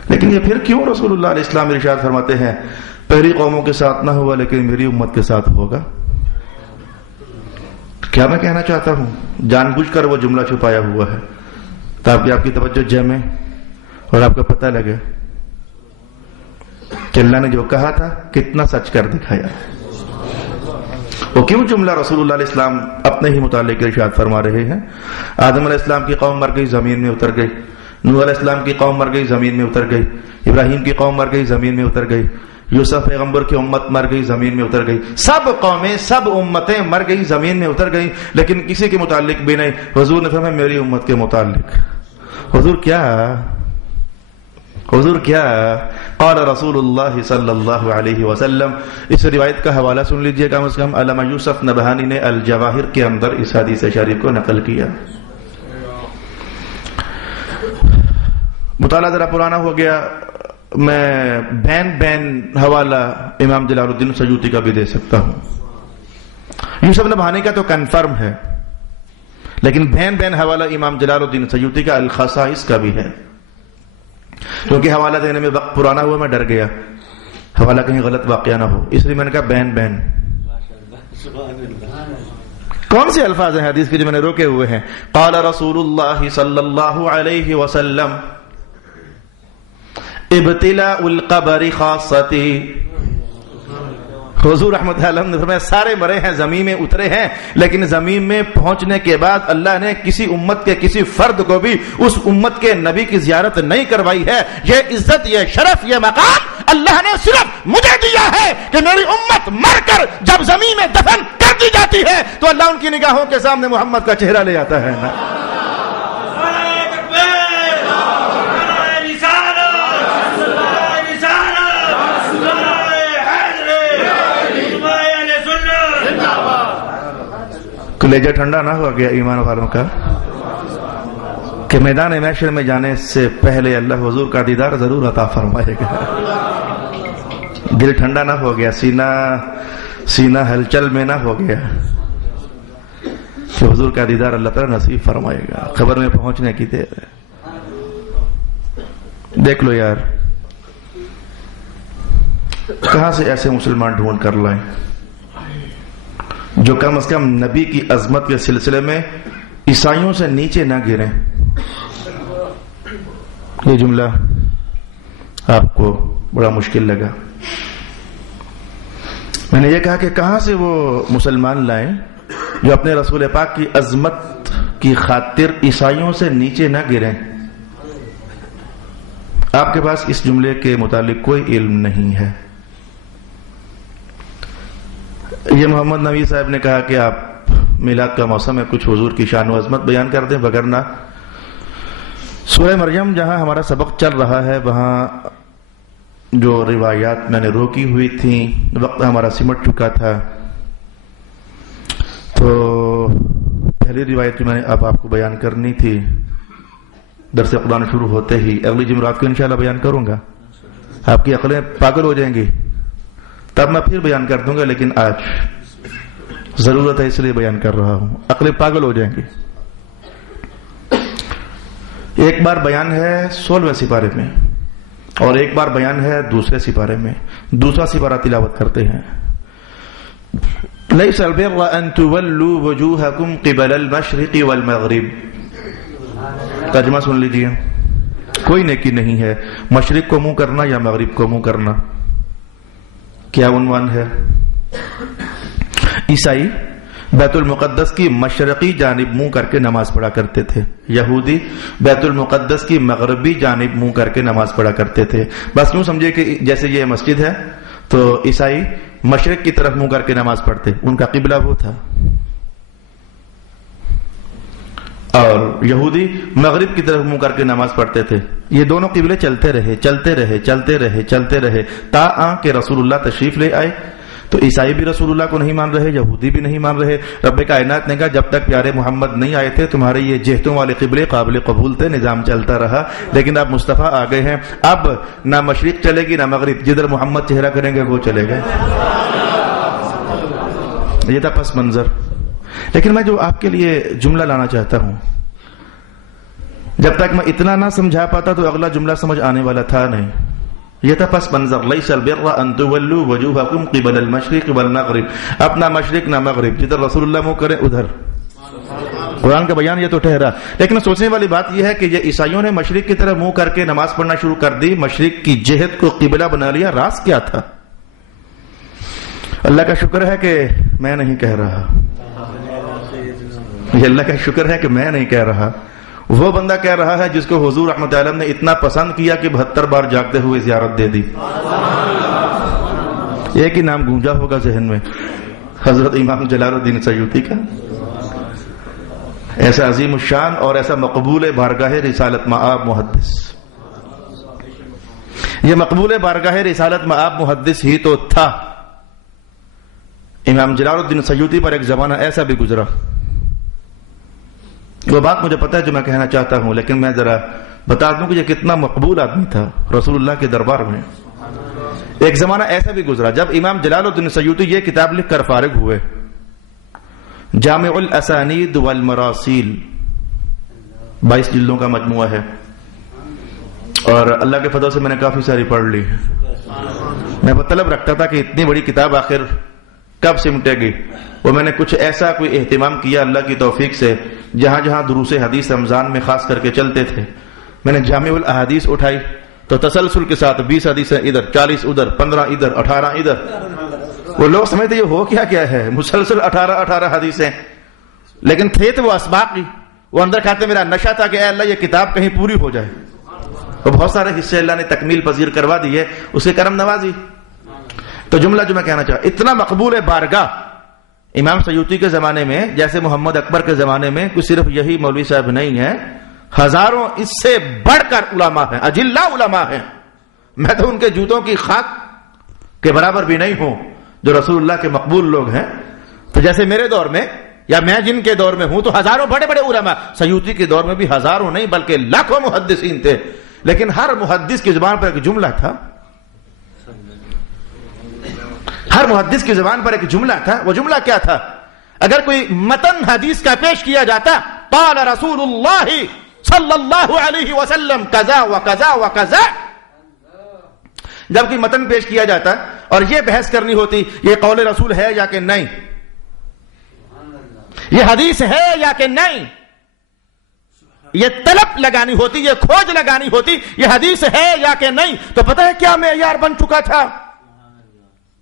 لیکن یہ پھر کیوں رسول اللہ علیہ السلام ارشاد فرماتے ہیں پہلی قوموں کے ساتھ نہ ہوا لیکن میری امت کے ساتھ ہوگا؟ کیا میں کہنا چاہتا ہوں؟ جان بوجھ کر وہ جملہ چھپایا ہوا ہے تاکہ آپ کی توجہ جمے اور آپ کو پتہ لگے کہ اللہ نے جو کہا تھا کتنا سچ کر دکھایا۔ وہ کیوں جملہ رسول اللہ علیہ السلام اپنے ہی متعلق ارشاد فرما رہے ہیں؟ آدم علیہ السلام کی قوم مر گئی، زمین میں اتر گئی۔ نوح علیہ السلام کی قوم مر گئی، زمین میں اتر گئی۔ ابراہیم کی قوم مر گئی، زمین میں اتر گئی۔ یوسف پیغمبر کی امت مر گئی، زمین میں اتر گئی۔ سب قومیں، سب امتیں مر گئی، زمین میں اتر گئی، لیکن کسی کے متعلق بھی نہیں۔ حضور نے فرمایا میری امت کے متعلق۔ حضور کیا قال رسول اللہ صلی اللہ علیہ وسلم۔ اس روایت کا حوالہ سن لیجئے، کم از کم علامہ یوسف نبہانی نے الجواہر کے اندر اس حدیث شریف کو نقل کیا۔ مطالعہ ذرا پرانا ہو گیا، میں بین حوالہ امام جلال الدین سیوطی کا بھی دے سکتا ہوں۔ یوسف نبہانی کا تو کنفرم ہے، لیکن بین حوالہ امام جلال الدین سیوطی کا الخصائص کا بھی ہے، کیونکہ حوالہ دینے میں وقت پرانا ہوا، میں ڈر گیا حوالہ کہیں غلط واقعہ نہ ہو، اس لیے میں نے کہا بین۔ کون سے الفاظ ہیں حدیث کے جو میں نے روکے ہوئے ہیں؟ قال رسول اللہ صلی اللہ علیہ وسلم ابتلاء القبر خاصتی حضور رحمت اللہ علیہ نے فرمایا سارے مرے ہیں، زمین میں اترے ہیں، لیکن زمین میں پہنچنے کے بعد اللہ نے کسی امت کے کسی فرد کو بھی اس امت کے نبی کی زیارت نہیں کروائی ہے۔ یہ عزت، یہ شرف، یہ مقام اللہ نے صرف مجھے دیا ہے کہ میری امت مر کر جب زمین میں دفن کر دی جاتی ہے تو اللہ ان کی نگاہوں کے سامنے محمد کا چہرہ لے آتا ہے نا۔ کلیجہ ٹھنڈا نہ ہو گیا ایمان والوں کا کہ میدان محشر میں جانے سے پہلے اللہ حضور کا دیدار ضرور عطا فرمائے گا۔ دل ٹھنڈا نہ ہو گیا، سینہ ہلچل میں نہ ہو گیا کہ حضور کا دیدار اللہ تعالیٰ نصیب فرمائے گا۔ قبر میں پہنچنے کی دیر ہے۔ دیکھ لو یار، کہاں سے ایسے مسلمان ڈھونڈ کر لائیں جو کم از کم نبی کی عظمت کے سلسلے میں عیسائیوں سے نیچے نہ گریں۔ یہ جملہ آپ کو بڑا مشکل لگا۔ میں نے یہ کہا کہ کہاں سے وہ مسلمان لائیں جو اپنے رسول پاک کی عظمت کی خاطر عیسائیوں سے نیچے نہ گریں۔ آپ کے پاس اس جملے کے متعلق کوئی علم نہیں ہے۔ یہ محمد نبی صاحب نے کہا کہ آپ میلاد کا موسم ہے، کچھ حضور کی شان و عظمت بیان کر دیں، وگرنہ سورہ مریم جہاں ہمارا سبق چل رہا ہے وہاں جو روایات میں نے روکی ہوئی تھیں، وقت ہمارا سمٹ چکا تھا، تو پہلی روایت میں نے اب آپ کو بیان کرنی تھی درس قرآن شروع ہوتے ہی، اگلی جمعرات کو انشاءاللہ بیان کروں گا۔ آپ کی عقلیں پاگل ہو جائیں گی، تب میں پھر بیان کر دوں گا، لیکن آج ضرورت ہے اس لیے بیان کر رہا ہوں، عقلیں پاگل ہو جائیں گی۔ ایک بار بیان ہے 16ویں سپارے میں اور ایک بار بیان ہے دوسرے سپارے میں۔ دوسرا سپارہ تلاوت کرتے ہیں۔ لیس البر ان تولوا وجوہکم قبل المشرق والمغرب۔ ترجمہ سن لیجیے، کوئی نیکی نہیں ہے مشرق کو منہ کرنا یا مغرب کو منہ کرنا۔ کیا عنوان ہے؟ عیسائی بیت المقدس کی مشرقی جانب منہ کر کے نماز پڑھا کرتے تھے، یہودی بیت المقدس کی مغربی جانب منہ کر کے نماز پڑھا کرتے تھے۔ بس یوں سمجھے کہ جیسے یہ مسجد ہے تو عیسائی مشرق کی طرف منہ کر کے نماز پڑھتے، ان کا قبلہ وہ تھا، اور یہودی مغرب کی طرف منہ کر کے نماز پڑھتے تھے۔ یہ دونوں قبلے چلتے رہے تا کہ رسول اللہ تشریف لے آئے۔ تو عیسائی بھی رسول اللہ کو نہیں مان رہے، یہودی بھی نہیں مان رہے۔ رب کائنات نے کہا جب تک پیارے محمد نہیں آئے تھے تمہارے یہ جہتوں والے قبلے قابل قبول تھے، نظام چلتا رہا، لیکن اب مصطفیٰ آ گئے ہیں، اب نہ مشرق چلے گی نہ مغرب، جدھر محمد چہرہ کریں گے وہ چلے گئے۔ یہ تھا پس منظر۔ لیکن میں جو آپ کے لیے جملہ لانا چاہتا ہوں، جب تک میں اتنا نہ سمجھا پاتا تو اگلا جملہ سمجھ آنے والا تھا نہیں۔ یہ تھا پس منظر، لیس البر ان تولوا وجوہکم قبل المشرق والمغرب، اپنا مشرق نہ مغرب، جدھر رسول اللہ منہ کرے ادھر۔ قرآن کا بیان یہ تو ٹھہرا، لیکن سوچنے والی بات یہ ہے کہ یہ عیسائیوں نے مشرق کی طرف منہ کر کے نماز پڑھنا شروع کر دی، مشرق کی جہت کو قبلہ بنا لیا، راز کیا تھا؟ اللہ کا شکر ہے کہ میں نہیں کہہ رہا، یہ اللہ کا شکر ہے کہ میں نہیں کہہ رہا، وہ بندہ کہہ رہا ہے جس کو حضور رحمت اللہ علیہ نے اتنا پسند کیا کہ 72 بار جاگتے ہوئے زیارت دے دی۔ ایک ہی نام گونجا ہوگا ذہن میں، حضرت امام جلال الدین سیوطی کا، ایسا عظیم الشان اور ایسا مقبول بارگاہ رسالت مآب محدث۔ یہ مقبول بارگاہ رسالت مآب محدث ہی تو تھا۔ امام جلال الدین سیوطی پر ایک زمانہ ایسا بھی گزرا، وہ بات مجھے پتا ہے جو میں کہنا چاہتا ہوں، لیکن میں ذرا بتا دوں کہ یہ کتنا مقبول آدمی تھا رسول اللہ کے دربار میں۔ ایک زمانہ ایسا بھی گزرا جب امام جلال الدین سیوطی یہ کتاب لکھ کر فارغ ہوئے، جامع الاسانید والمراسیل، 22 جلدوں کا مجموعہ ہے، اور اللہ کے فضل سے میں نے کافی ساری پڑھ لی۔ میں طلب رکھتا تھا کہ اتنی بڑی کتاب آخر کب سمٹے گی، وہ میں نے کچھ ایسا کوئی اہتمام کیا اللہ کی توفیق سے، جہاں جہاں دروس حدیث رمضان میں خاص کر کے چلتے تھے، میں نے جامع الاحادیث اٹھائی تو تسلسل کے ساتھ 20 حدیثیں ادھر، 40 ادھر، 15 ادھر، 18 ادھر، وہ لوگ سمجھتے یہ ہو کیا ہے، مسلسل 18 حدیثیں، لیکن تھے تو وہ اسباقی، وہ اندر کھاتے میرا نشہ تھا کہ اے اللہ یہ کتاب کہیں پوری ہو جائے، تو بہت سارے حصے اللہ نے تکمیل پذیر کروا دی ہے، اسے کرم نوازی۔ تو جملہ جو میں کہنا چاہتا، اتنا مقبول بارگاہ امام سیوطی کے زمانے میں جیسے محمد اکبر کے زمانے میں کوئی صرف یہی مولوی صاحب نہیں ہے، ہزاروں اس سے بڑھ کر علماء ہیں، اجلہ علماء ہیں، میں تو ان کے جوتوں کی خاک کے برابر بھی نہیں ہوں جو رسول اللہ کے مقبول لوگ ہیں۔ تو جیسے میرے دور میں یا میں جن کے دور میں ہوں تو ہزاروں بڑے بڑے علماء، سیوطی کے دور میں بھی ہزاروں نہیں بلکہ لاکھوں محدثین تھے، لیکن ہر محدث کی زبان پر ایک جملہ تھا، ہر محدث کی زبان پر ایک جملہ تھا۔ وہ جملہ کیا تھا؟ اگر کوئی متن حدیث کا پیش کیا جاتا، قال رسول اللہ صلی اللہ علیہ وسلم کذا و کذا و کذا، جب کوئی متن پیش کیا جاتا اور یہ بحث کرنی ہوتی یہ قول رسول ہے یا کہ نہیں، یہ حدیث ہے یا کہ نہیں، یہ طلب لگانی ہوتی، یہ کھوج لگانی ہوتی یہ حدیث ہے یا کہ نہیں، تو پتہ ہے کیا معیار بن چکا تھا؟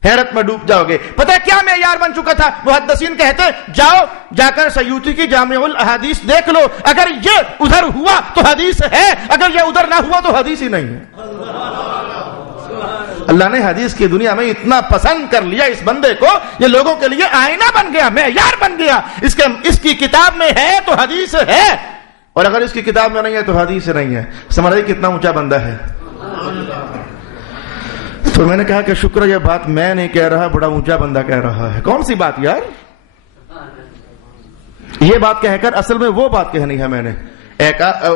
حیرت میں ڈوب جاؤ گے۔ پتہ ہے کیا معیار بن چکا تھا؟ محدثین کہتے جاؤ جا کر سیوطی کی جامع الاحادیث دیکھ لو، اگر یہ ادھر ہوا تو حدیث ہے، اگر یہ ادھر نہ ہوا تو حدیث ہی نہیں ہے۔ اللہ نے حدیث کی دنیا میں اتنا پسند کر لیا اس بندے کو، یہ لوگوں کے لیے آئینہ بن گیا، معیار بن گیا، اس کی کتاب میں ہے تو حدیث ہے، اور اگر اس کی کتاب میں نہیں ہے تو حدیث نہیں ہے۔ سمجھ رہے کتنا اونچا بندہ ہے؟ تو میں نے کہا کہ شکر یہ بات میں نہیں کہہ رہا، بڑا اونچا بندہ کہہ رہا ہے۔ کون سی بات یار؟ یہ بات کہہ کر اصل میں وہ بات کہنی ہے میں نے،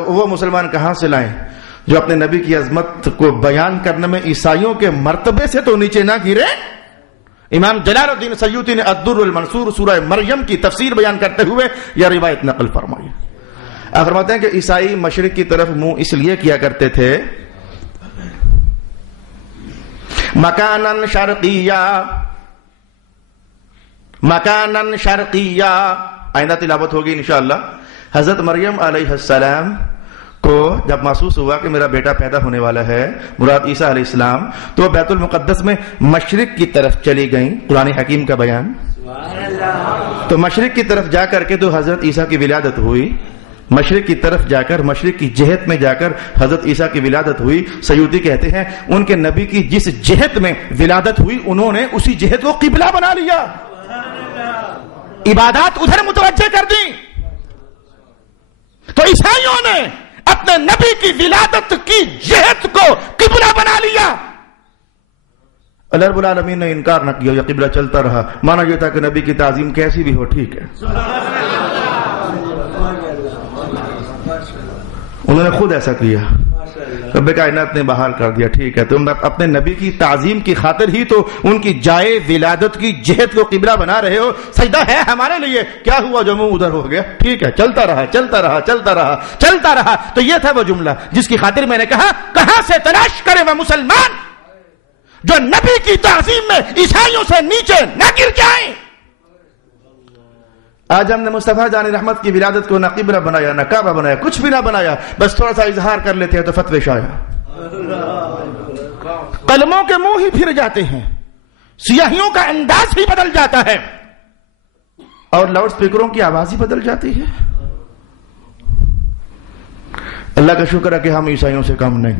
وہ مسلمان کہاں سے لائیں جو اپنے نبی کی عظمت کو بیان کرنے میں عیسائیوں کے مرتبے سے تو نیچے نہ گرے۔ امام جلال الدین سیوطی نے الدر المنصور سورہ مریم کی تفسیر بیان کرتے ہوئے یہ روایت نقل فرمائی۔ فرماتے ہیں کہ عیسائی مشرق کی طرف منہ اس لیے کیا کرتے تھے مکانن شرقیہ، آئندہ تلاوت ہوگی انشاءاللہ۔ حضرت مریم علیہ السلام کو جب محسوس ہوا کہ میرا بیٹا پیدا ہونے والا ہے، مراد عیسیٰ علیہ السلام، تو وہ بیت المقدس میں مشرق کی طرف چلی گئیں، قرآن حکیم کا بیان۔ تو مشرق کی طرف جا کر کے تو حضرت عیسیٰ کی ولادت ہوئی، مشرق کی طرف جا کر، مشرق کی جہت میں جا کر حضرت عیسیٰ کی ولادت ہوئی۔ سیوطی کہتے ہیں ان کے نبی کی جس جہت میں ولادت ہوئی انہوں نے اسی جہت کو قبلہ بنا لیا، عبادات ادھر متوجہ کر دی۔ تو عیسائیوں نے اپنے نبی کی ولادت کی جہت کو قبلہ بنا لیا۔ اللہ رب العالمین نے انکار نہ کیا، یہ قبلہ چلتا رہا، مانا یہ تھا کہ نبی کی تعظیم کیسی بھی ہو ٹھیک ہے۔ انہوں نے خود ایسا کیا، رب کائنات نے بحال کر دیا، ٹھیک ہے تم اپنے نبی کی تعظیم کی خاطر ہی تو ان کی جائے ولادت کی جہت کو قبلہ بنا رہے ہو، سجدہ ہے ہمارے لیے، کیا ہوا جو منہ ادھر ہو گیا، ٹھیک ہے چلتا رہا چلتا رہا چلتا رہا چلتا رہا۔ تو یہ تھا وہ جملہ جس کی خاطر میں نے کہا کہاں سے تلاش کرے وہ مسلمان جو نبی کی تعظیم میں عیسائیوں سے نیچے نہ گر جائیں۔ آج ہم نے مصطفیٰ جان رحمت کی ولادت کو نہ قبلہ بنایا نہ کعبہ بنایا، کچھ بھی نہ بنایا، بس تھوڑا سا اظہار کر لیتے ہیں تو فتوی شائع، قلموں کے منہ ہی پھر جاتے ہیں، سیاہیوں کا انداز ہی بدل جاتا ہے، اور لاؤڈ سپیکروں کی آواز ہی بدل جاتی ہے۔ اللہ کا شکر ہے کہ ہم عیسائیوں سے کم نہیں،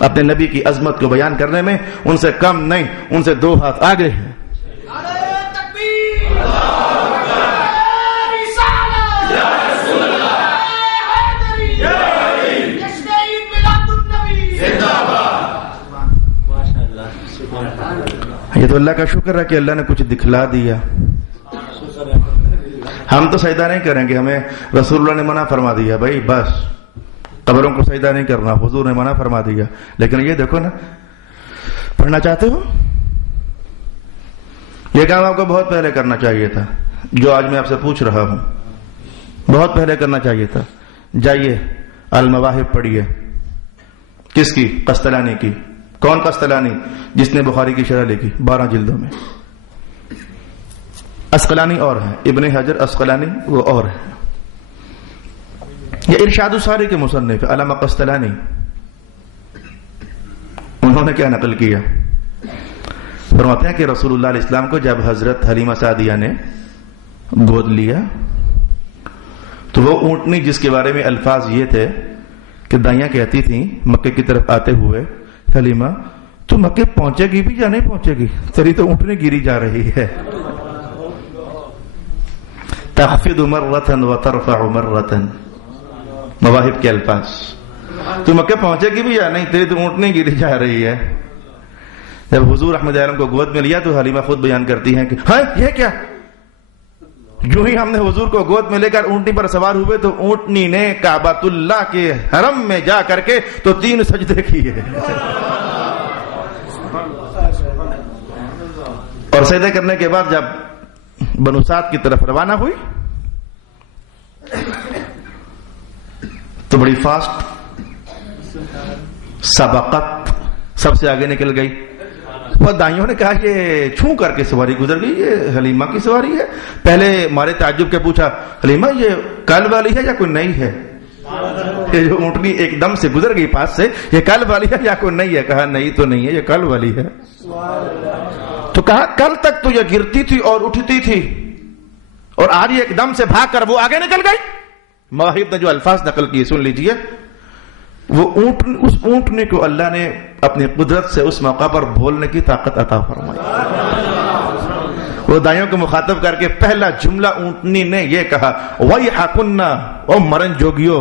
اپنے نبی کی عظمت کو بیان کرنے میں ان سے کم نہیں، ان سے 2 ہاتھ آگے ہیں۔ یہ تو اللہ کا شکر ہے کہ اللہ نے کچھ دکھلا دیا۔ ہم تو سجدہ نہیں کریں گے، ہمیں رسول اللہ نے منع فرما دیا، بھائی بس قبروں کو سجدہ نہیں کرنا، حضور نے منع فرما دیا۔ لیکن یہ دیکھو نا، پڑھنا چاہتے ہو؟ یہ کام آپ کو بہت پہلے کرنا چاہیے تھا، جو آج میں آپ سے پوچھ رہا ہوں بہت پہلے کرنا چاہیے تھا۔ جائیے المواہب پڑھیے، کس کی؟ قسطلانی کی۔ کون قسطلانی؟ جس نے بخاری کی شرح لکھی 12 جلدوں میں۔ اسقلانی اور ہے، ابن حجر اسقلانی وہ اور ہے۔ یہ ارشاد الساری کے مصنف علامہ قسطلانی، انہوں نے کیا نقل کیا؟ فرماتے ہیں کہ رسول اللہ علیہ السلام کو جب حضرت حلیمہ سعدیہ نے گود لیا تو وہ اونٹنی جس کے بارے میں الفاظ یہ تھے کہ دائیاں کہتی تھیں مکے کی طرف آتے ہوئے، حلیمہ تو مکے پہنچے گی بھی یا نہیں پہنچے گی؟ تیری تو اونٹنی گری جا رہی ہے. تخفض مرۃ وترفع مرۃ، مواہب کے الفاظ. تو مکے پہنچے گی بھی یا نہیں؟ تیری تو اونٹنی گری جا رہی ہے. جب حضور احمد عالم کو گود میں لیا تو حلیمہ خود بیان کرتی ہیں کہ ہاں یہ کیا، جو ہی ہم نے حضور کو گود میں لے کر اونٹنی پر سوار ہوئے تو اونٹنی نے کعبۃ اللہ کے حرم میں جا کر کے تو 3 سجدے کیے اور سجدے کرنے کے بعد جب بنو سعد کی طرف روانہ ہوئی تو بڑی فاسٹ سبقت، سب سے آگے نکل گئی. وہ دائیوں نے کہا یہ چھو کر کے سواری گزر گئی، یہ حلیمہ کی سواری ہے. پہلے مارے تعجب کے پوچھا حلیمہ یہ کل والی ہے یا کوئی نئی ہے؟ یہ جو اونٹنی ایک دم سے گزر گئی پاس سے، یہ کل والی ہے یا کوئی نئی ہے؟ کہا نہیں تو نہیں ہے، یہ کل والی ہے. تو کہا کل تک تو یہ گرتی تھی اور اٹھتی تھی اور آج یہ ایک دم سے بھاگ کر وہ آگے نکل گئی. مواہب نے جو الفاظ نقل کیے سن لیجئے. وہ اس اونٹنی کو اللہ نے اپنی قدرت سے اس موقع پر بولنے کی طاقت عطا فرمائی. وہ دائیوں کو مخاطب کر کے پہلا جملہ اونٹنی نے یہ کہا وَيْحَكُنَّ، او مرن جوگیو.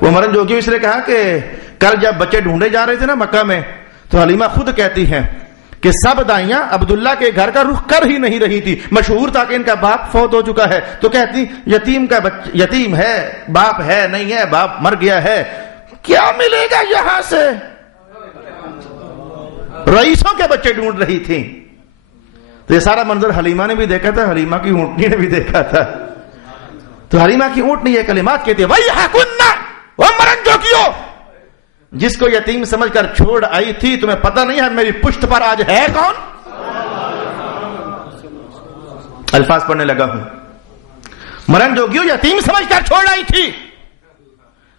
وہ مرن جوگیو اس نے کہا کہ کل جب بچے ڈھونڈے جا رہے تھے نا مکہ میں تو حلیمہ خود کہتی ہیں کہ سب دائیاں عبداللہ کے گھر کا رخ کر ہی نہیں رہی تھی. مشہور تھا کہ ان کا باپ فوت ہو چکا ہے تو کہتی یتیم ہے، باپ ہے نہیں ہے، باپ مر گیا ہے، کیا ملے گا یہاں سے. رئیسوں کے بچے ڈھونڈ رہی تھی. تو یہ سارا منظر حلیمہ نے بھی دیکھا تھا، حلیمہ کی اونٹنی نے بھی دیکھا تھا. تو حلیمہ کی اونٹنی یہ کلمات کہتی ہے وَيْحَكُنَّ، وَمَرَنْ جوگیو، جس کو یتیم سمجھ کر چھوڑ آئی تھی تمہیں پتہ نہیں ہے میری پشت پر آج ہے کون؟ الفاظ پڑھنے لگا ہوں. مرن جوگیو یتیم سمجھ کر چھوڑ آئی تھی،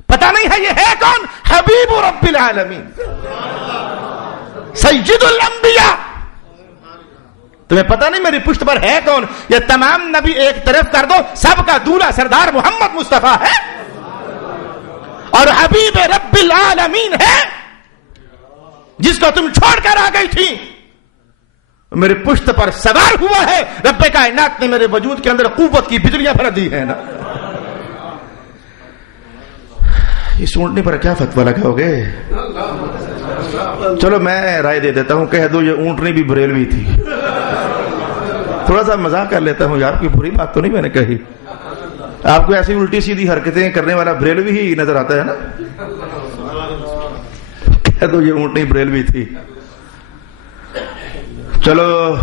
پتہ نہیں ہے یہ ہے کون؟ حبیب رب العالمین، سید الانبیاء. تمہیں پتہ نہیں میری پشت پر ہے کون؟ یہ تمام نبی ایک طرف کر دو، سب کا دولہا سردار محمد مصطفیٰ ہے اور حبیب رب العالمین ہے جس کو تم چھوڑ کر آ گئی تھی. میرے پشت پر سوار ہوا ہے. رب کائنات نے میرے وجود کے اندر قوت کی بجلیاں بھر دی ہیں نا. اس اونٹنی پر کیا فتویٰ لگاؤ گے؟ چلو میں رائے دے دیتا ہوں، کہہ دو یہ اونٹنی بھی بریلوی تھی. تھوڑا سا مزاق کر لیتا ہوں یار، کوئی بری بات تو نہیں میں نے کہی. آپ کو ایسی الٹی سیدھی حرکتیں کرنے والا بریلوی ہی نظر آتا ہے نا. کہہ دو یہ اونٹنی بریلوی تھی. چلو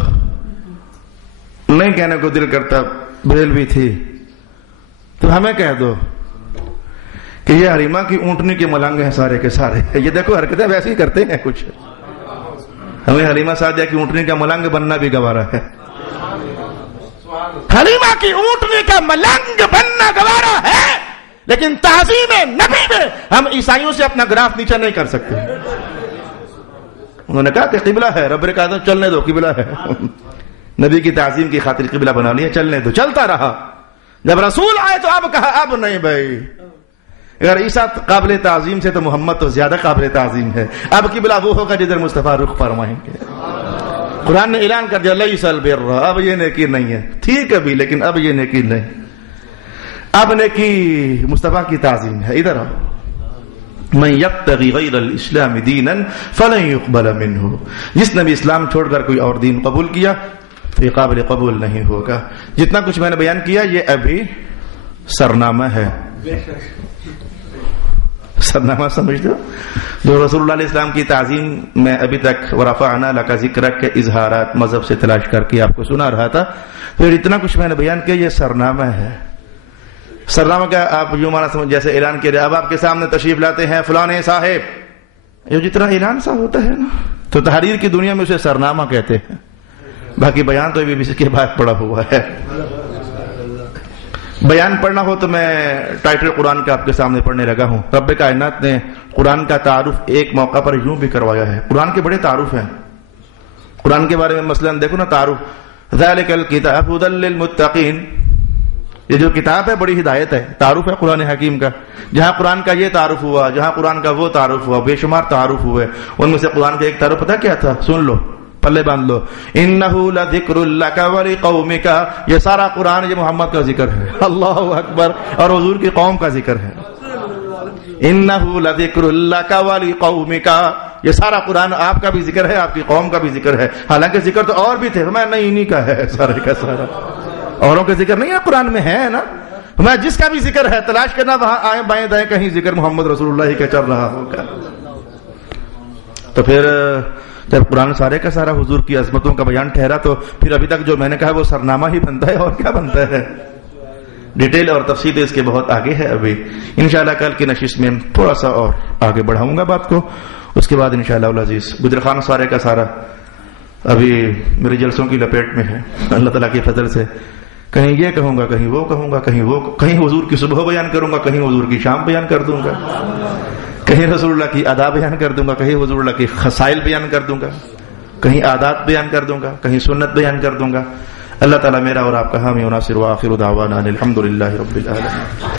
نہیں کہنے کو دل کرتا بریلوی تھی تو ہمیں کہہ دو کہ یہ حلیمہ کی اونٹنی کے ملنگ ہیں سارے کے سارے. یہ دیکھو حرکتیں ویسے ہی کرتے ہیں کچھ. ہمیں حلیمہ سعدیہ کی اونٹنی کا ملنگ بننا بھی گوارا ہے. حلیمہ کی اونٹنی کا ملنگ بننا گوارا ہے، لیکن تعظیم نبی میں ہم عیسائیوں سے اپنا گراف نیچا نہیں کر سکتے. انہوں نے کہا کہ قبلہ ہے، رب نے کہا تو چلنے دو، قبلہ ہے. نبی کی تعظیم کی خاطر قبلہ بنا لیا، چلنے دو. چلتا رہا. جب رسول آئے تو اب کہا اب نہیں بھائی، اگر عیسیٰ قابل تعظیم سے تو محمد تو زیادہ قابل تعظیم ہے. اب قبلہ وہ ہوگا جدھر مصطفیٰ رخ فرمائیں گے. قرآن نے اعلان کر دیا لیس البر، اب یہ نیکی نہیں ہے. ٹھیک ہے بھی، لیکن اب یہ نیکی نہیں. اب نیکی مصطفیٰ کی تعظیم ہے. ادھر من یبتغی غیر الاسلام دینا فلن یقبل منہ، جس نے بھی اسلام چھوڑ کر کوئی اور دین قبول کیا تو یہ قابل قبول نہیں ہوگا. جتنا کچھ میں نے بیان کیا یہ ابھی سرنامہ ہے. سرنامہ سمجھ دو جو رسول اللہ علیہ السلام کی تعظیم میں ابھی تک ورفعنا لک ذکرک کے اظہارات مذہب سے تلاش کر کے آپ کو سنا رہا تھا. پھر اتنا کچھ میں نے بیان کیا یہ سرنامہ ہے. سرنامہ کا آپ یوں مانا سمجھ جیسے اعلان کیا جائے اب آپ کے سامنے تشریف لاتے ہیں فلانے صاحب، یہ جتنا اعلان سا ہوتا ہے نا تو تحریر کی دنیا میں اسے سرنامہ کہتے ہیں. باقی بیان تو ابھی اس کے بعد پڑا ہوا ہے. بیان پڑھنا ہو تو میں ٹائٹل قرآن کا آپ کے سامنے پڑھنے لگا ہوں. رب کائنات نے قرآن کا تعارف ایک موقع پر یوں بھی کروایا ہے. قرآن کے بڑے تعارف ہیں. قرآن کے بارے میں مثلا دیکھو نا تعارف، ذالک الکتاب ھدی للمتقین، یہ جو کتاب ہے بڑی ہدایت ہے. تعارف ہے قرآن حکیم کا. جہاں قرآن کا یہ تعارف ہوا، جہاں قرآن کا وہ تعارف ہوا، بے شمار تعارف ہوئے. ان میں سے قرآن کا ایک تعارف پتہ کیا تھا؟ سن لو، پلے باندھ لو. انہ لذکر لک ولقومک، یہ سارا قرآن یہ محمد کا ذکر ہے. اللہ اکبر. اور حضور کی قوم کا ذکر ہے. انہ لذکر لک ولقومک، یہ سارا قرآن آپ کا بھی ذکر ہے، آپ کی قوم کا بھی ذکر ہے. حالانکہ ذکر تو اور بھی تھے، میں نہیں انہی کا ہے سارے کا سارا. اوروں کے ذکر نہیں ہے قرآن میں، ہے نا. میں جس کا بھی ذکر ہے تلاش کرنا، وہاں آئیں بائیں دائیں کہیں ذکر محمد رسول اللہ کا چل رہا ہوگا. تو پھر جب قرآن سارے کا سارا حضور کی عظمتوں کا بیان ٹھہرا تو پھر ابھی تک جو میں نے کہا وہ سرنامہ ہی بنتا ہے، اور کیا بنتا ہے. ڈیٹیل اور تفصیل اس کے بہت آگے ہے. ابھی انشاءاللہ کل کی نشست میں تھوڑا سا اور آگے بڑھاؤں گا بات کو. اس کے بعد انشاءاللہ العزیز گجر خان سارے کا سارا ابھی میرے جلسوں کی لپیٹ میں ہے. اللہ تعالیٰ کے فضل سے کہیں یہ کہوں گا، کہیں وہ کہوں گا، کہیں حضور کی صبح بیان کروں گا، کہیں حضور کی شام بیان کر دوں گا، کہیں رسول اللہ کی ادا بیان کر دوں گا، کہیں حضور اللہ کی خصائل بیان کر دوں گا، کہیں عادات بیان کر دوں گا، کہیں سنت بیان کر دوں گا. اللہ تعالیٰ میرا اور آپ کا حامی و ناصر و آخر دعوانا الحمدللہ رب العالمین.